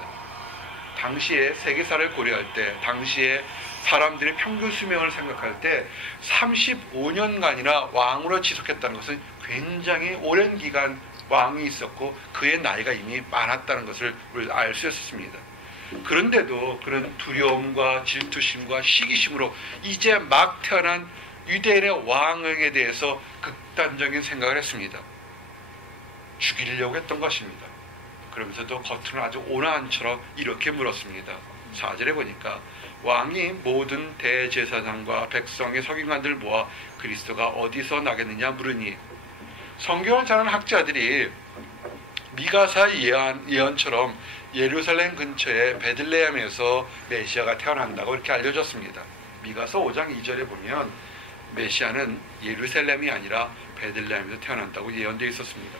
당시에 세계사를 고려할 때, 당시에 사람들의 평균 수명을 생각할 때 35년간이나 왕으로 지속했다는 것은 굉장히 오랜 기간 왕이 있었고 그의 나이가 이미 많았다는 것을 알 수 있었습니다. 그런데도 그런 두려움과 질투심과 시기심으로 이제 막 태어난 유대인의 왕에 대해서 극단적인 생각을 했습니다. 죽이려고 했던 것입니다. 그러면서도 겉으로는 아주 온화한처럼 이렇게 물었습니다. 4절에 보니까 왕이 모든 대제사장과 백성의 서기관들 모아 그리스도가 어디서 나겠느냐 물으니 성경을 잘 아는 학자들이 미가사의 예언처럼 예루살렘 근처의 베들레헴에서 메시아가 태어난다고 이렇게 알려졌습니다. 미가서 5장 2절에 보면 메시아는 예루살렘이 아니라 베들레헴에서 태어난다고 예언되어 있었습니다.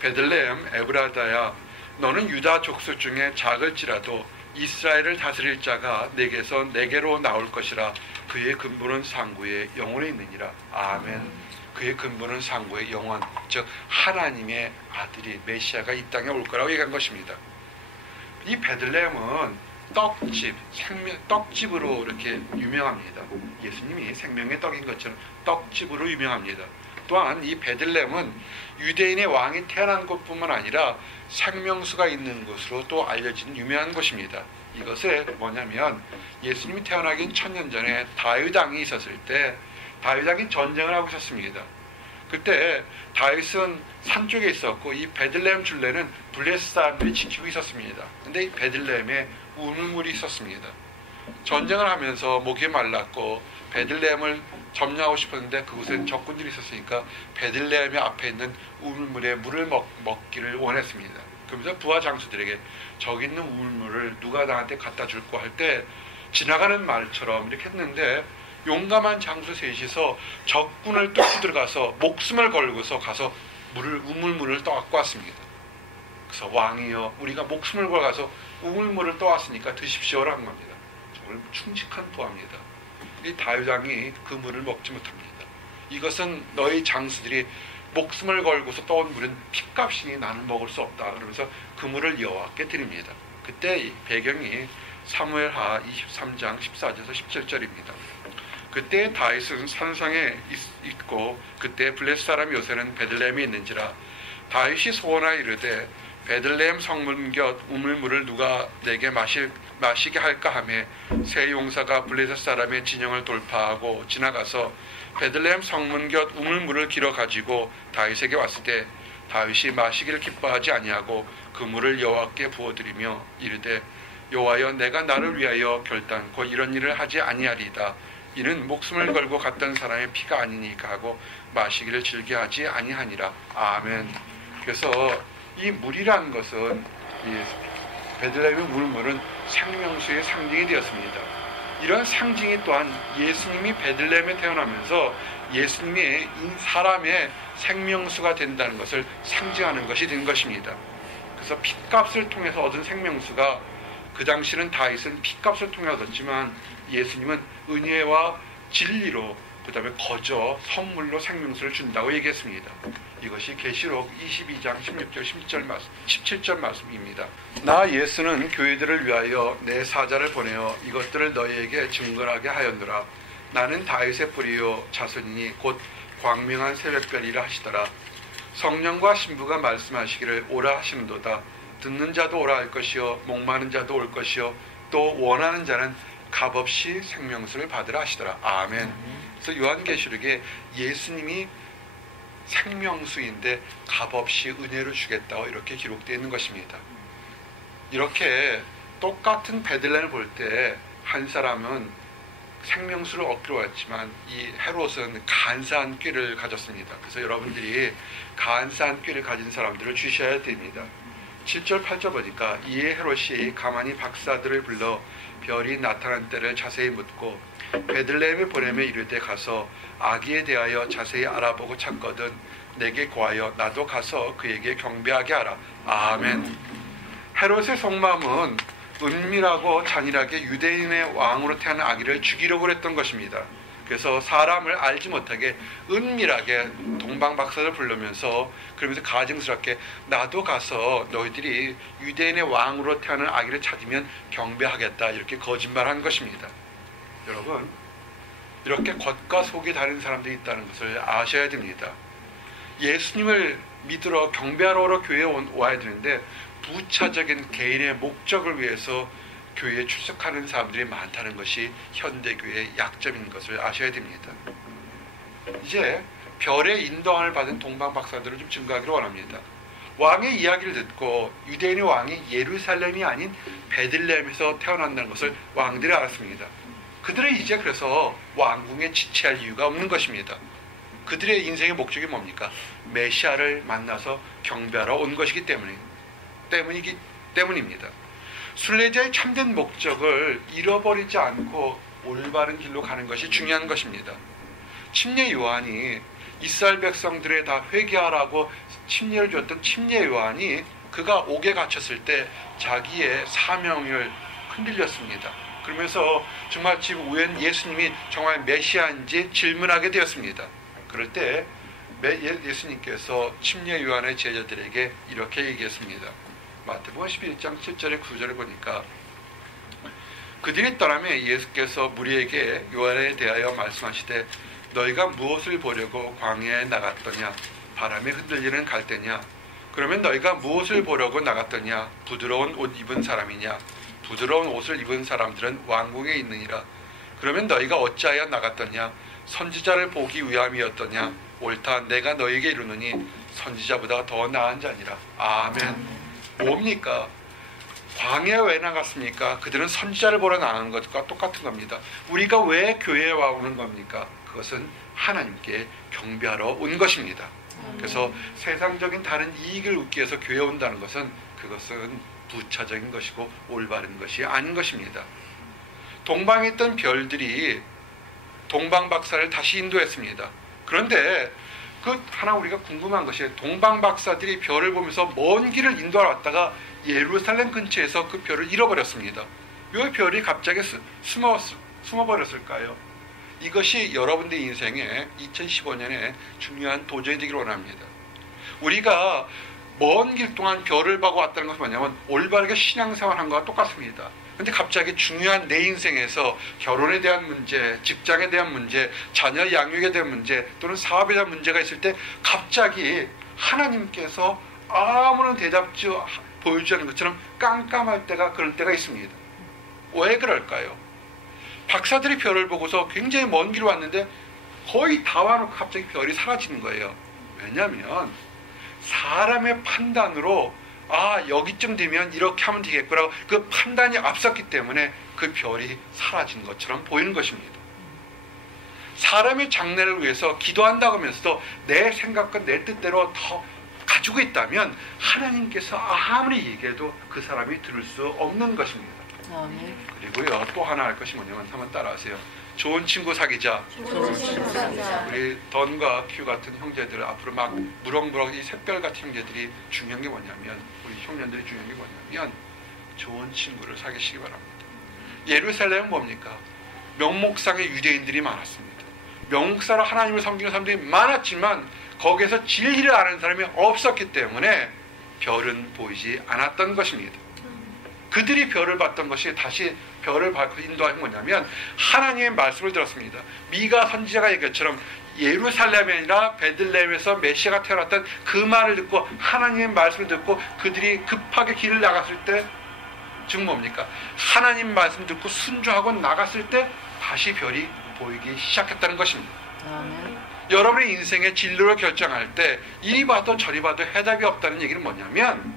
베들레헴 에브라다야 너는 유다 족속 중에 작을지라도 이스라엘을 다스릴 자가 내게서 내게로 나올 것이라 그의 근본은 상구에 영원히 있느니라. 아멘. 그의 근본은 상고의 영원, 즉 하나님의 아들이 메시아가 이 땅에 올 거라고 얘기한 것입니다. 이 베들레헴은 떡집으로 이렇게 유명합니다. 예수님이 생명의 떡인 것처럼 떡집으로 유명합니다. 또한 이 베들레헴은 유대인의 왕이 태어난 곳뿐만 아니라 생명수가 있는 곳으로 또 알려진 유명한 곳입니다. 이것은 뭐냐면 예수님이 태어나기 1000년 전에 다윗 왕이 있었을 때 다윗 왕이 전쟁을 하고 있었습니다. 그때 다윗은 산 쪽에 있었고 이 베들레헴 순례는 블레셋 사람들이 지키고 있었습니다. 근데 이 베들레헴에 우물물이 있었습니다. 전쟁을 하면서 목이 말랐고 베들레헴을 점령하고 싶었는데 그곳엔 적군들이 있었으니까 베들레헴의 앞에 있는 우물물에 물을 먹기를 원했습니다. 그러면서 부하 장수들에게 저기 있는 우물물을 누가 나한테 갖다 줄까 할 때 지나가는 말처럼 이렇게 했는데 용감한 장수 셋이서 적군을 뚫고 들어가서 목숨을 걸고서 가서 우물물을 떠갖고 왔습니다. 그래서 왕이여 우리가 목숨을 걸어가서 우물물을 떠왔으니까 드십시오라고 한 겁니다. 정말 충직한 부하입니다. 이 다윗 왕이 그 물을 먹지 못합니다. 이것은 너희 장수들이 목숨을 걸고서 떠온 물은 핏값이니 나는 먹을 수 없다. 그러면서 그 물을 여호와께 드립니다. 그때 배경이 사무엘하 23장 14절에서 17절입니다. 그때 다윗은 산상에 있고 그때 블레셋 사람 요새는 베들레헴에 있는지라 다윗이 소원하여 이르되 베들레헴 성문 곁 우물물을 누가 내게 마시게 할까 하며 세 용사가 블레셋 사람의 진영을 돌파하고 지나가서 베들레헴 성문 곁 우물물을 길어 가지고 다윗에게 왔을 때 다윗이 마시기를 기뻐하지 아니하고 그 물을 여호와께 부어드리며 이르되 여호와여 내가 나를 위하여 결단코 이런 일을 하지 아니하리이다. 이는 목숨을 걸고 갔던 사람의 피가 아니니까 하고 마시기를 즐겨하지 아니하니라. 아멘. 그래서 이 물이라는 것은 이 베들레헴의 우물물은 생명수의 상징이 되었습니다. 이런 상징이 또한 예수님이 베들레헴에 태어나면서 예수님이 사람의 생명수가 된다는 것을 상징하는 것이 된 것입니다. 그래서 핏값을 통해서 얻은 생명수가 그 당시는 다윗은 핏값을 통해 얻었지만 예수님은 은혜와 진리로 그 다음에 거저 선물로 생명수를 준다고 얘기했습니다. 이것이 계시록 22장 16절 17절 말씀입니다. 나 예수는 교회들을 위하여 내 사자를 보내어 이것들을 너희에게 증거하게 하였노라. 나는 다윗의 뿌리요 자손이니 곧 광명한 새벽별이라 하시더라. 성령과 신부가 말씀하시기를 오라 하시는도다. 듣는 자도 오라 할 것이요 목마른 자도 올 것이요 또 원하는 자는 값없이 생명수를 받으라 하시더라. 아멘. 그래서 요한계시록에 예수님이 생명수인데 값없이 은혜를 주겠다고 이렇게 기록되어 있는 것입니다. 이렇게 똑같은 베들레헴을 볼 때 한 사람은 생명수를 얻기로 했지만 이 헤롯은 간사한 꾀를 가졌습니다. 그래서 여러분들이 간사한 꾀를 가진 사람들을 주셔야 됩니다. 7절 8절 보니까 이에 헤롯이 가만히 박사들을 불러 별이 나타난 때를 자세히 묻고 베들레헴에 보내며 이르되 가서 아기에 대하여 자세히 알아보고 찾거든 내게 구하여 나도 가서 그에게 경배하게 하라. 아멘. 헤롯의 속마음은 은밀하고 잔인하게 유대인의 왕으로 태어난 아기를 죽이려고 했던 것입니다. 그래서 사람을 알지 못하게 은밀하게 동방박사를 부르면서 그러면서 가증스럽게 나도 가서 너희들이 유대인의 왕으로 태어난 아기를 찾으면 경배하겠다 이렇게 거짓말한 것입니다. 여러분 이렇게 겉과 속이 다른 사람들이 있다는 것을 아셔야 됩니다. 예수님을 믿으러 경배하러 교회에 와야 되는데 부차적인 개인의 목적을 위해서 교회에 출석하는 사람들이 많다는 것이 현대교회의 약점인 것을 아셔야 됩니다. 이제 별의 인도함을 받은 동방박사들을 좀 증거하기를 원합니다. 왕의 이야기를 듣고 유대인의 왕이 예루살렘이 아닌 베들레헴에서 태어난다는 것을 왕들이 알았습니다. 그들은 이제 그래서 왕궁에 지체할 이유가 없는 것입니다. 그들의 인생의 목적이 뭡니까? 메시아를 만나서 경배하러 온 것이기 때문입니다. 순례자의 참된 목적을 잃어버리지 않고 올바른 길로 가는 것이 중요한 것입니다. 침례 요한이 이스라엘 백성들에 다 회개하라고 침례를 줬던 침례 요한이 그가 옥에 갇혔을 때 자기의 사명을 흔들렸습니다. 그러면서 정말 지금 우연 예수님이 정말 메시아인지 질문하게 되었습니다. 그럴 때 예수님께서 침례 요한의 제자들에게 이렇게 얘기했습니다. 마태복음 11장 7절의 9절을 보니까 그들이 떠나며 예수께서 무리에게 요한에 대하여 말씀하시되 너희가 무엇을 보려고 광야에 나갔더냐? 바람에 흔들리는 갈대냐? 그러면 너희가 무엇을 보려고 나갔더냐? 부드러운 옷 입은 사람이냐? 부드러운 옷을 입은 사람들은 왕궁에 있느니라. 그러면 너희가 어찌하여 나갔더냐? 선지자를 보기 위함이었더냐? 옳다, 내가 너희에게 이르노니 선지자보다 더 나은 자니라. 아멘. 뭡니까? 광야에 왜 나갔습니까? 그들은 선지자를 보러 나간 것과 똑같은 겁니다. 우리가 왜 교회에 와오는 겁니까? 그것은 하나님께 경배하러 온 것입니다. 그래서 세상적인 다른 이익을 얻기 위해서 교회에 온다는 것은 그것은 부차적인 것이고 올바른 것이 아닌 것입니다. 동방에 있던 별들이 동방박사를 다시 인도했습니다. 그런데 그 하나 우리가 궁금한 것이 동방박사들이 별을 보면서 먼 길을 인도하러 왔다가 예루살렘 근처에서 그 별을 잃어버렸습니다. 왜 별이 갑자기 숨어버렸을까요? 이것이 여러분들 인생에 2015년에 중요한 도전이 되기를 원합니다. 우리가 먼 길 동안 별을 보고 왔다는 것은 뭐냐면 올바르게 신앙생활한 것과 똑같습니다. 근데 갑자기 중요한 내 인생에서 결혼에 대한 문제, 직장에 대한 문제, 자녀 양육에 대한 문제 또는 사업에 대한 문제가 있을 때 갑자기 하나님께서 아무런 대답지 보여주지 않는 것처럼 깜깜할 때가 그럴 때가 있습니다. 왜 그럴까요? 박사들이 별을 보고서 굉장히 먼 길 왔는데 거의 다 와놓고 갑자기 별이 사라지는 거예요. 왜냐하면 사람의 판단으로 여기쯤 되면 이렇게 하면 되겠구나 그 판단이 앞섰기 때문에 그 별이 사라진 것처럼 보이는 것입니다. 사람의 장래를 위해서 기도한다고 하면서도 내 생각과 내 뜻대로 더 가지고 있다면 하나님께서 아무리 얘기해도 그 사람이 들을 수 없는 것입니다. 그리고요 또 하나 할 것이 뭐냐면 한번 따라하세요. 좋은 친구 사귀자. 우리 던과 큐 같은 형제들 앞으로 막 무럭무럭 이 샛별 같은 형제들이 중요한 게 뭐냐면 우리 형제들이 중요한 게 뭐냐면 좋은 친구를 사귀시기 바랍니다. 예루살렘은 뭡니까? 명목상의 유대인들이 많았습니다. 명목사로 하나님을 섬기는 사람들이 많았지만 거기에서 진리를 아는 사람이 없었기 때문에 별은 보이지 않았던 것입니다. 그들이 별을 봤던 것이 다시 별을 받고 인도한 뭐냐면 하나님의 말씀을 들었습니다. 미가 선지자가 얘기했처럼 예루살렘이 아니라 베들레헴에서 메시아가 태어났던 그 말을 듣고 하나님의 말씀을 듣고 그들이 급하게 길을 나갔을 때 즉 뭡니까? 하나님 말씀 듣고 순종하고 나갔을 때 다시 별이 보이기 시작했다는 것입니다. 여러분의 인생의 진로를 결정할 때 이리 봐도 저리 봐도 해답이 없다는 얘기는 뭐냐면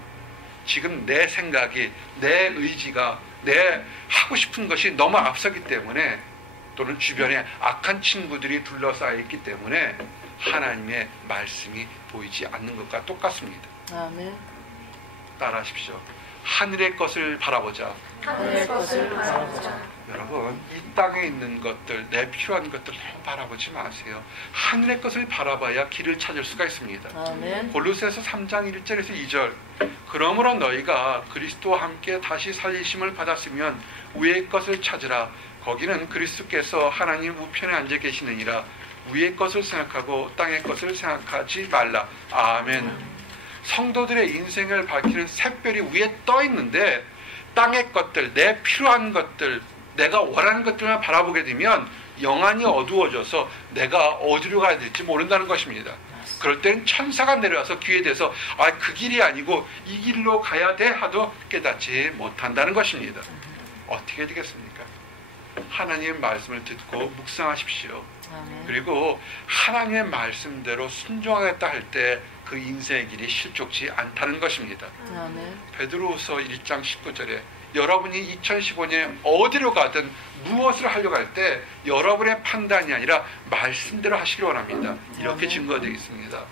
지금 내 생각이 내 의지가 내 하고 싶은 것이 너무 앞서기 때문에 또는 주변에 악한 친구들이 둘러싸여 있기 때문에 하나님의 말씀이 보이지 않는 것과 똑같습니다. 아멘. 따라하십시오. 하늘의 것을 바라보자. 하늘의 것을 바라보자. 여러분 이 땅에 있는 것들 내 필요한 것들 바라보지 마세요. 하늘의 것을 바라봐야 길을 찾을 수가 있습니다. 아멘. 골로새서 3장 1절에서 2절 그러므로 너희가 그리스도와 함께 다시 살리심을 받았으면 위의 것을 찾으라. 거기는 그리스도께서 하나님 우편에 앉아 계시느니라. 위의 것을 생각하고 땅의 것을 생각하지 말라. 아멘. 성도들의 인생을 밝히는 샛별이 위에 떠 있는데 땅의 것들, 내 필요한 것들, 내가 원하는 것들만 바라보게 되면 영안이 어두워져서 내가 어디로 가야 될지 모른다는 것입니다. 그럴 때는 천사가 내려와서 귀에 대서 그 길이 아니고 이 길로 가야 돼 하도 깨닫지 못한다는 것입니다. 어떻게 되겠습니까? 하나님의 말씀을 듣고 묵상하십시오. 그리고 하나님의 말씀대로 순종하겠다 할 때 그 인생의 길이 실족치 않다는 것입니다. 베드로후서 1장 19절에 여러분이 2015년에 어디로 가든 무엇을 하려고 할 때 여러분의 판단이 아니라 말씀대로 하시길 원합니다. 이렇게 증거되어 있습니다.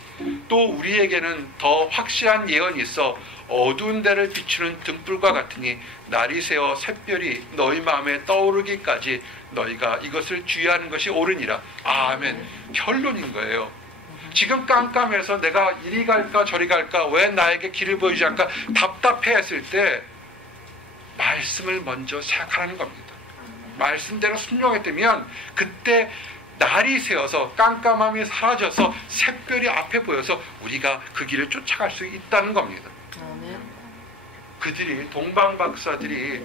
또 우리에게는 더 확실한 예언이 있어 어두운 데를 비추는 등불과 같으니 날이 새어 샛별이 너희 마음에 떠오르기까지 너희가 이것을 주의하는 것이 옳으니라. 아멘. 결론인 거예요. 지금 깜깜해서 내가 이리 갈까 저리 갈까 왜 나에게 길을 보여주지 않을까 답답해 했을 때 말씀을 먼저 생각하라는 겁니다. 말씀대로 순종했다면 그때 날이 새어서 깜깜함이 사라져서 샛별이 앞에 보여서 우리가 그 길을 쫓아갈 수 있다는 겁니다. 그들이 동방박사들이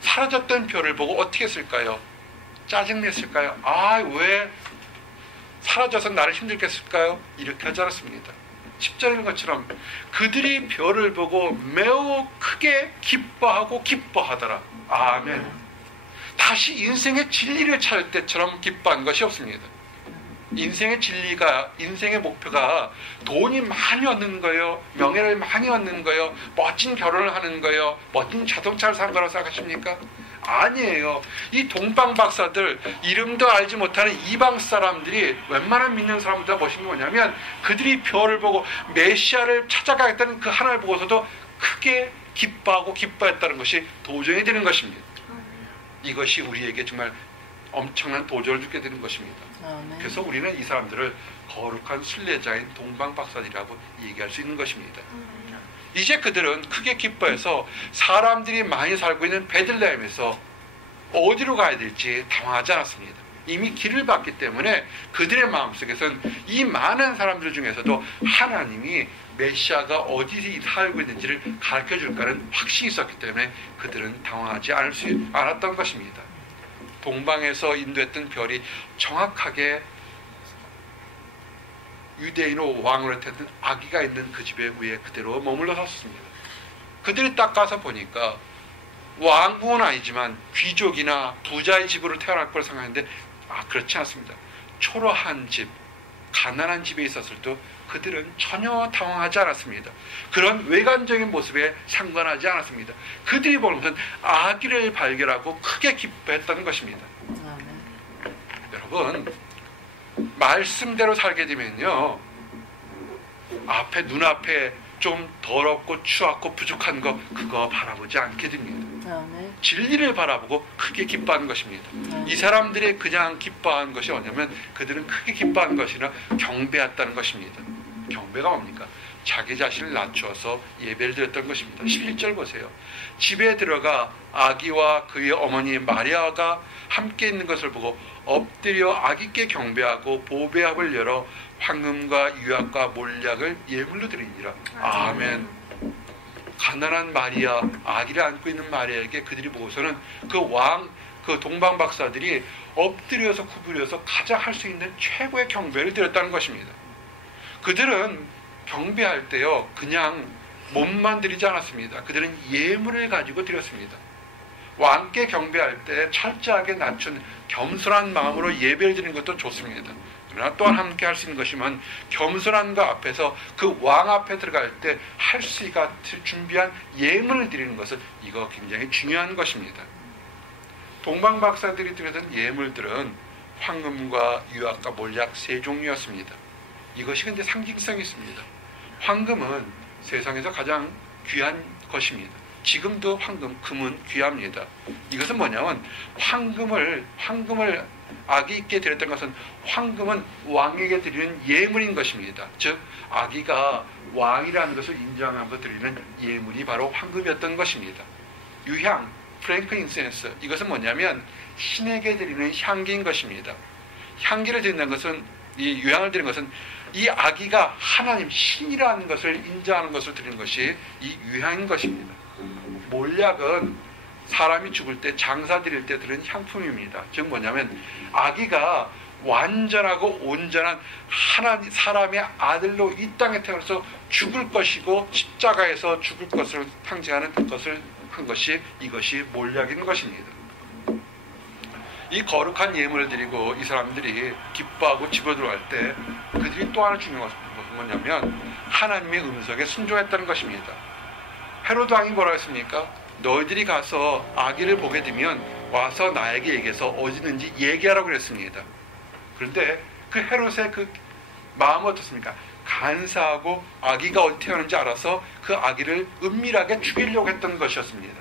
사라졌던 별을 보고 어떻게 했을까요? 짜증냈을까요? 왜 사라져서 나를 힘들게 했을까요? 이렇게 하지 않았습니다. 10절인 것처럼 그들이 별을 보고 매우 크게 기뻐하더라. 아멘. 다시 인생의 진리를 찾을 때처럼 기뻐한 것이 없습니다. 인생의 진리가, 인생의 목표가 돈이 많이 얻는 거예요? 명예를 많이 얻는 거예요? 멋진 결혼을 하는 거예요? 멋진 자동차를 산 거라고 생각하십니까? 아니에요. 이 동방박사들, 이름도 알지 못하는 이방 사람들이 웬만한 믿는 사람보다 멋진 게 뭐냐면 그들이 별을 보고 메시아를 찾아가겠다는 그 하나를 보고서도 크게 기뻐하고 기뻐했다는 것이 도전이 되는 것입니다. 이것이 우리에게 정말 엄청난 도전을 주게 되는 것입니다. 그래서 우리는 이 사람들을 거룩한 순례자인 동방박사들이라고 얘기할 수 있는 것입니다. 이제 그들은 크게 기뻐해서 사람들이 많이 살고 있는 베들레헴에서 어디로 가야 될지 당황하지 않았습니다. 이미 길을 봤기 때문에 그들의 마음속에서는 이 많은 사람들 중에서도 하나님이 메시아가 어디서 살고 있는지를 가르쳐줄까는 확신이 있었기 때문에 그들은 당황하지 않았던 것입니다. 동방에서 인도했던 별이 정확하게 유대인으로 왕으로 했던 아기가 있는 그 집에 위에 그대로 머물러 섰습니다. 그들이 딱 가서 보니까 왕궁은 아니지만 귀족이나 부자의 집으로 태어날 걸 생각했는데 그렇지 않습니다. 초라한 집, 가난한 집에 있었을 때 그들은 전혀 당황하지 않았습니다. 그런 외관적인 모습에 상관하지 않았습니다. 그들이 보는 것은 아기를 발견하고 크게 기뻐했다는 것입니다. 여러분, 말씀대로 살게 되면요, 눈앞에 좀 더럽고 추악고 부족한 거 그거 바라보지 않게 됩니다. 진리를 바라보고 크게 기뻐하는 것입니다. 이 사람들이 그냥 기뻐한 것이 뭐냐면 그들은 크게 기뻐한 것이나 경배했다는 것입니다. 경배가 뭡니까? 자기 자신을 낮추어서 예배를 드렸던 것입니다. 11절 보세요. 집에 들어가 아기와 그의 어머니 마리아가 함께 있는 것을 보고 엎드려 아기께 경배하고 보배합을 열어 황금과 유약과 몰약을 예물로 드리니라. 아멘. 가난한 마리아, 아기를 안고 있는 마리아에게 그들이 보고서는 그 동방박사들이 엎드려서 구부려서 가장 할 수 있는 최고의 경배를 드렸다는 것입니다. 그들은 경배할 때요, 그냥 몸만 드리지 않았습니다. 그들은 예물을 가지고 드렸습니다. 왕께 경배할 때 철저하게 낮춘 겸손한 마음으로 예배를 드리는 것도 좋습니다. 그러나 또한 함께 할 수 있는 것이면 겸손한가 앞에서 그 왕 앞에 들어갈 때 할 수 있게 준비한 예물을 드리는 것은 이거 굉장히 중요한 것입니다. 동방박사들이 드렸던 예물들은 황금과 유약과 몰약 3종류였습니다. 이것이 근데 상징성이 있습니다. 황금은 세상에서 가장 귀한 것입니다. 지금도 황금, 금은 귀합니다. 이것은 뭐냐면 황금을 아기 있게 드렸던 것은 황금은 왕에게 드리는 예물인 것입니다. 즉 아기가 왕이라는 것을 인정하고 드리는 예물이 바로 황금이었던 것입니다. 유향, 프랭크인센스, 이것은 뭐냐면 신에게 드리는 향기인 것입니다. 향기를 드린다는 것은, 이 유향을 드리는 것은 이 아기가 하나님, 신이라는 것을 인정하는 것을 드리는 것이 이 유향인 것입니다. 몰약은 사람이 죽을 때 장사 드릴 때 드리는 향품입니다. 즉 뭐냐면 아기가 완전하고 온전한 하나님, 사람의 아들로 이 땅에 태어나서 죽을 것이고 십자가에서 죽을 것을 상징하는 것을 한 것이 이것이 몰약인 것입니다. 이 거룩한 예물을 드리고 이 사람들이 기뻐하고 집에 들어갈 때 그들이 또 하나 중요한 것은 뭐냐면 하나님의 음성에 순종했다는 것입니다. 헤로드 왕이 뭐라고 했습니까? 너희들이 가서 아기를 보게 되면 와서 나에게 얘기해서 어디 있는지 얘기하라고 그랬습니다. 그런데 그 헤롯의 그 마음은 어떻습니까? 간사하고 아기가 어디 태어났는지 알아서 그 아기를 은밀하게 죽이려고 했던 것이었습니다.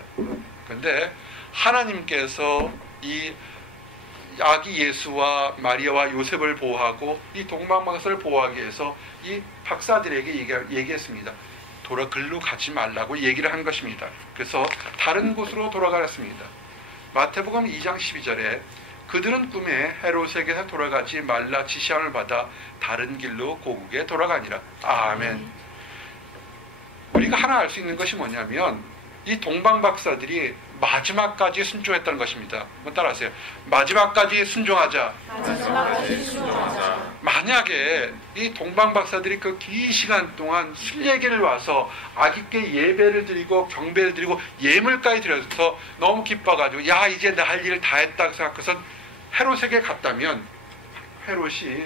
그런데 하나님께서 이 아기 예수와 마리아와 요셉을 보호하고 이 동방박사를 보호하기 위해서 이 박사들에게 얘기했습니다. 글로 가지 말라고 얘기를 한 것입니다. 그래서 다른 곳으로 돌아가렸습니다. 마태복음 2장 12절에 그들은 꿈에 헤롯에게서 돌아가지 말라 지시함을 받아 다른 길로 고국에 돌아가니라. 아멘. 우리가 하나 알 수 있는 것이 뭐냐면 이 동방 박사들이 마지막까지 순종했다는 것입니다. 한번 따라하세요. 마지막까지 순종하자. 만약에 이 동방 박사들이 그 긴 시간 동안 순례길을 와서 아기께 예배를 드리고 경배를 드리고 예물까지 드려서 너무 기뻐가지고 야 이제 나 할 일을 다 했다고 생각해서 헤롯에게 갔다면 헤롯이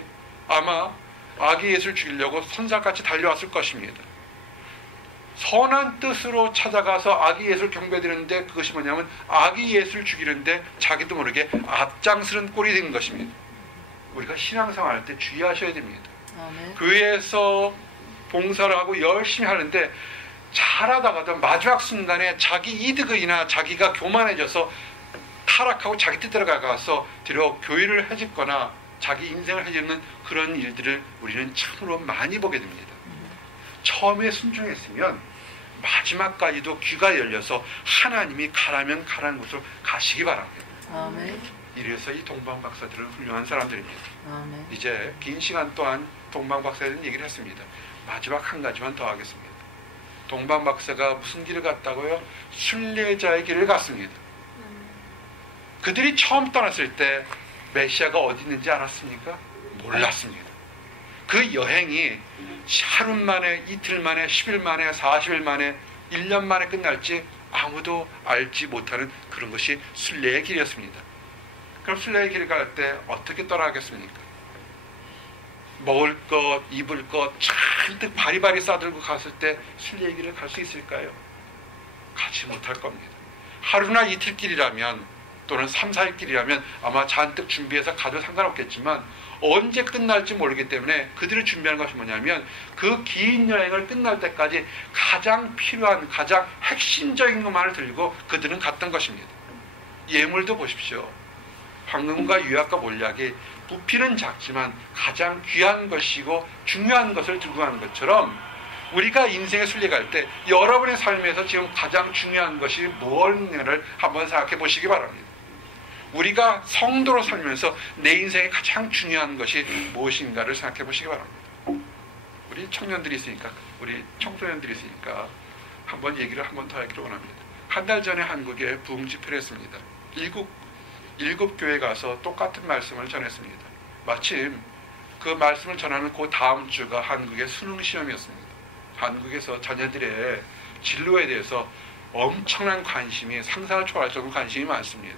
아마 아기 예수를 죽이려고 선사같이 달려왔을 것입니다. 선한 뜻으로 찾아가서 아기 예수를 경배드리는데 그것이 뭐냐면 아기 예수를 죽이는데 자기도 모르게 앞장서는 꼴이 된 것입니다. 우리가 신앙생활 할 때 주의하셔야 됩니다. 교회에서 봉사를 하고 열심히 하는데 잘하다가도 마지막 순간에 자기 이득이나 자기가 교만해져서 타락하고 자기 뜻대로 가서 뒤로 교회를 해집거나 자기 인생을 해집는 그런 일들을 우리는 참으로 많이 보게 됩니다. 처음에 순종했으면 마지막까지도 귀가 열려서 하나님이 가라면 가라는 곳으로 가시기 바랍니다. 아멘. 이래서 이 동방 박사들은 훌륭한 사람들입니다. 아멘. 이제 긴 시간 동안 동방 박사에 대한 얘기를 했습니다. 마지막 한 가지만 더 하겠습니다. 동방 박사가 무슨 길을 갔다고요? 순례자의 길을 갔습니다. 그들이 처음 떠났을 때 메시아가 어디 있는지 알았습니까? 몰랐습니다. 그 여행이 하루 만에, 이틀 만에, 10일 만에, 40일 만에, 1년 만에 끝날지 아무도 알지 못하는 그런 것이 순례의 길이었습니다. 그럼 순례의 길을 갈 때 어떻게 떠나겠습니까? 먹을 것, 입을 것 잔뜩 바리바리 싸들고 갔을 때 순례의 길을 갈 수 있을까요? 가지 못할 겁니다. 하루나 이틀 길이라면 또는 3, 4일 길이라면 아마 잔뜩 준비해서 가도 상관없겠지만 언제 끝날지 모르기 때문에 그들이 준비하는 것이 뭐냐면 그 긴 여행을 끝날 때까지 가장 필요한 가장 핵심적인 것만을 들고 그들은 갔던 것입니다. 예물도 보십시오. 황금과 유약과 몰약이 부피는 작지만 가장 귀한 것이고 중요한 것을 들고 가는 것처럼 우리가 인생의 순례 갈 때 여러분의 삶에서 지금 가장 중요한 것이 무엇인가를 한번 생각해 보시기 바랍니다. 우리가 성도로 살면서 내 인생에 가장 중요한 것이 무엇인가를 생각해 보시기 바랍니다. 우리 청년들이 있으니까, 우리 청소년들이 있으니까 한번 얘기를 한 번 더 하기를 원합니다. 한 달 전에 한국에 부흥 집회를 했습니다. 일곱 교회 가서 똑같은 말씀을 전했습니다. 마침 그 말씀을 전하는 그 다음 주가 한국의 수능 시험이었습니다. 한국에서 자녀들의 진로에 대해서 엄청난 관심이 상상을 초월할 정도로 관심이 많습니다.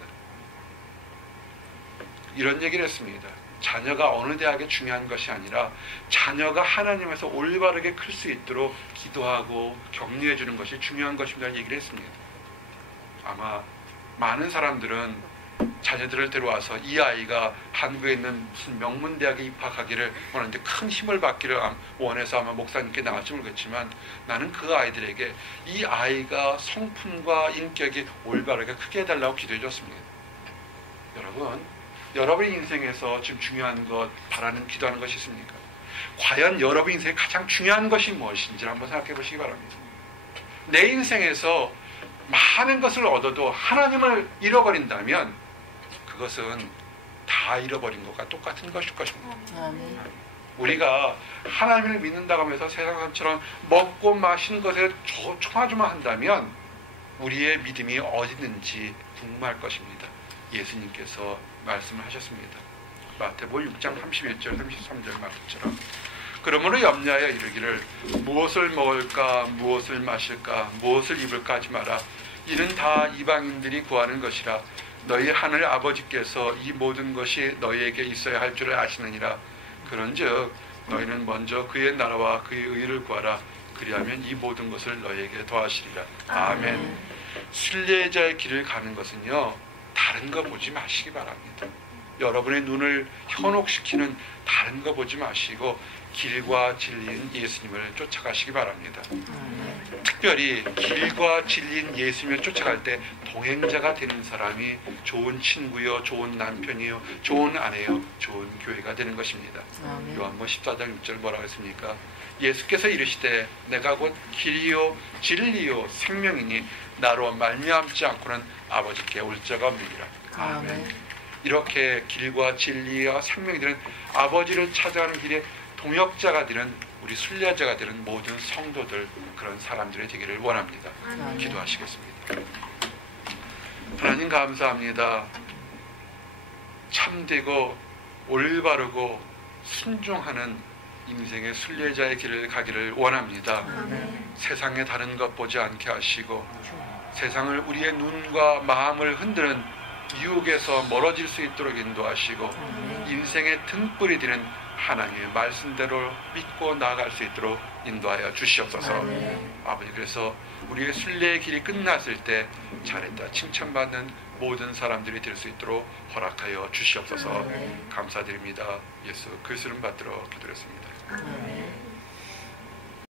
이런 얘기를 했습니다. 자녀가 어느 대학에 중요한 것이 아니라 자녀가 하나님에서 올바르게 클 수 있도록 기도하고 격려해 주는 것이 중요한 것입니다. 얘기를 했습니다. 아마 많은 사람들은 자녀들을 데려와서 이 아이가 한국에 있는 무슨 명문대학에 입학하기를 원하는데 큰 힘을 받기를 원해서 아마 목사님께 나갈지 모르겠지만 나는 그 아이들에게 이 아이가 성품과 인격이 올바르게 크게 해달라고 기도해 줬습니다. 여러분의 인생에서 지금 중요한 것, 바라는, 기도하는 것이 있습니까? 과연 여러분 인생에 가장 중요한 것이 무엇인지 한번 생각해 보시기 바랍니다. 내 인생에서 많은 것을 얻어도 하나님을 잃어버린다면 그것은 다 잃어버린 것과 똑같은 것일 것입니다. 우리가 하나님을 믿는다고 하면서 세상 사람처럼 먹고 마시는 것에 초마조마한다면 우리의 믿음이 어디 있는지 궁금할 것입니다. 예수님께서 말씀을 하셨습니다. 마태복음 6장 31절 33절 말씀처럼 그러므로 염려하여 이르기를 무엇을 먹을까 무엇을 마실까 무엇을 입을까 하지 마라. 이는 다 이방인들이 구하는 것이라. 너희 하늘 아버지께서 이 모든 것이 너희에게 있어야 할 줄을 아시느니라. 그런즉 너희는 먼저 그의 나라와 그의 의를 구하라. 그리하면 이 모든 것을 너희에게 더하시리라. 아멘. 순례자의 길을 가는 것은요 다른 거 보지 마시기 바랍니다. 여러분의 눈을 현혹시키는 다른 거 보지 마시고 길과 진리인 예수님을 쫓아가시기 바랍니다. 특별히 길과 진리인 예수님을 쫓아갈 때 동행자가 되는 사람이 좋은 친구요, 좋은 남편이요, 좋은 아내요, 좋은 교회가 되는 것입니다. 요한복음 14장 6절 뭐라고 했습니까? 예수께서 이르시되 내가 곧 길이요 진리요 생명이니 나로 말미암지 않고는 아버지께 올 자가 없느니라. 아멘. 이렇게 길과 진리와 생명이 되는 아버지를 찾아가는 길에 동역자가 되는 우리 순례자가 되는 모든 성도들, 그런 사람들이 되기를 원합니다. 기도하시겠습니다. 하나님 감사합니다. 참되고 올바르고 순종하는 인생의 순례자의 길을 가기를 원합니다. 세상에 다른 것 보지 않게 하시고 세상을 우리의 눈과 마음을 흔드는 유혹에서 멀어질 수 있도록 인도하시고 인생의 등불이 되는 하나님의 말씀대로 믿고 나아갈 수 있도록 인도하여 주시옵소서. 아버지, 그래서 우리의 순례의 길이 끝났을 때 잘했다 칭찬받는 모든 사람들이 될 수 있도록 허락하여 주시옵소서. 감사드립니다. 예수 그리스도 이름 받들어 기도했습니다.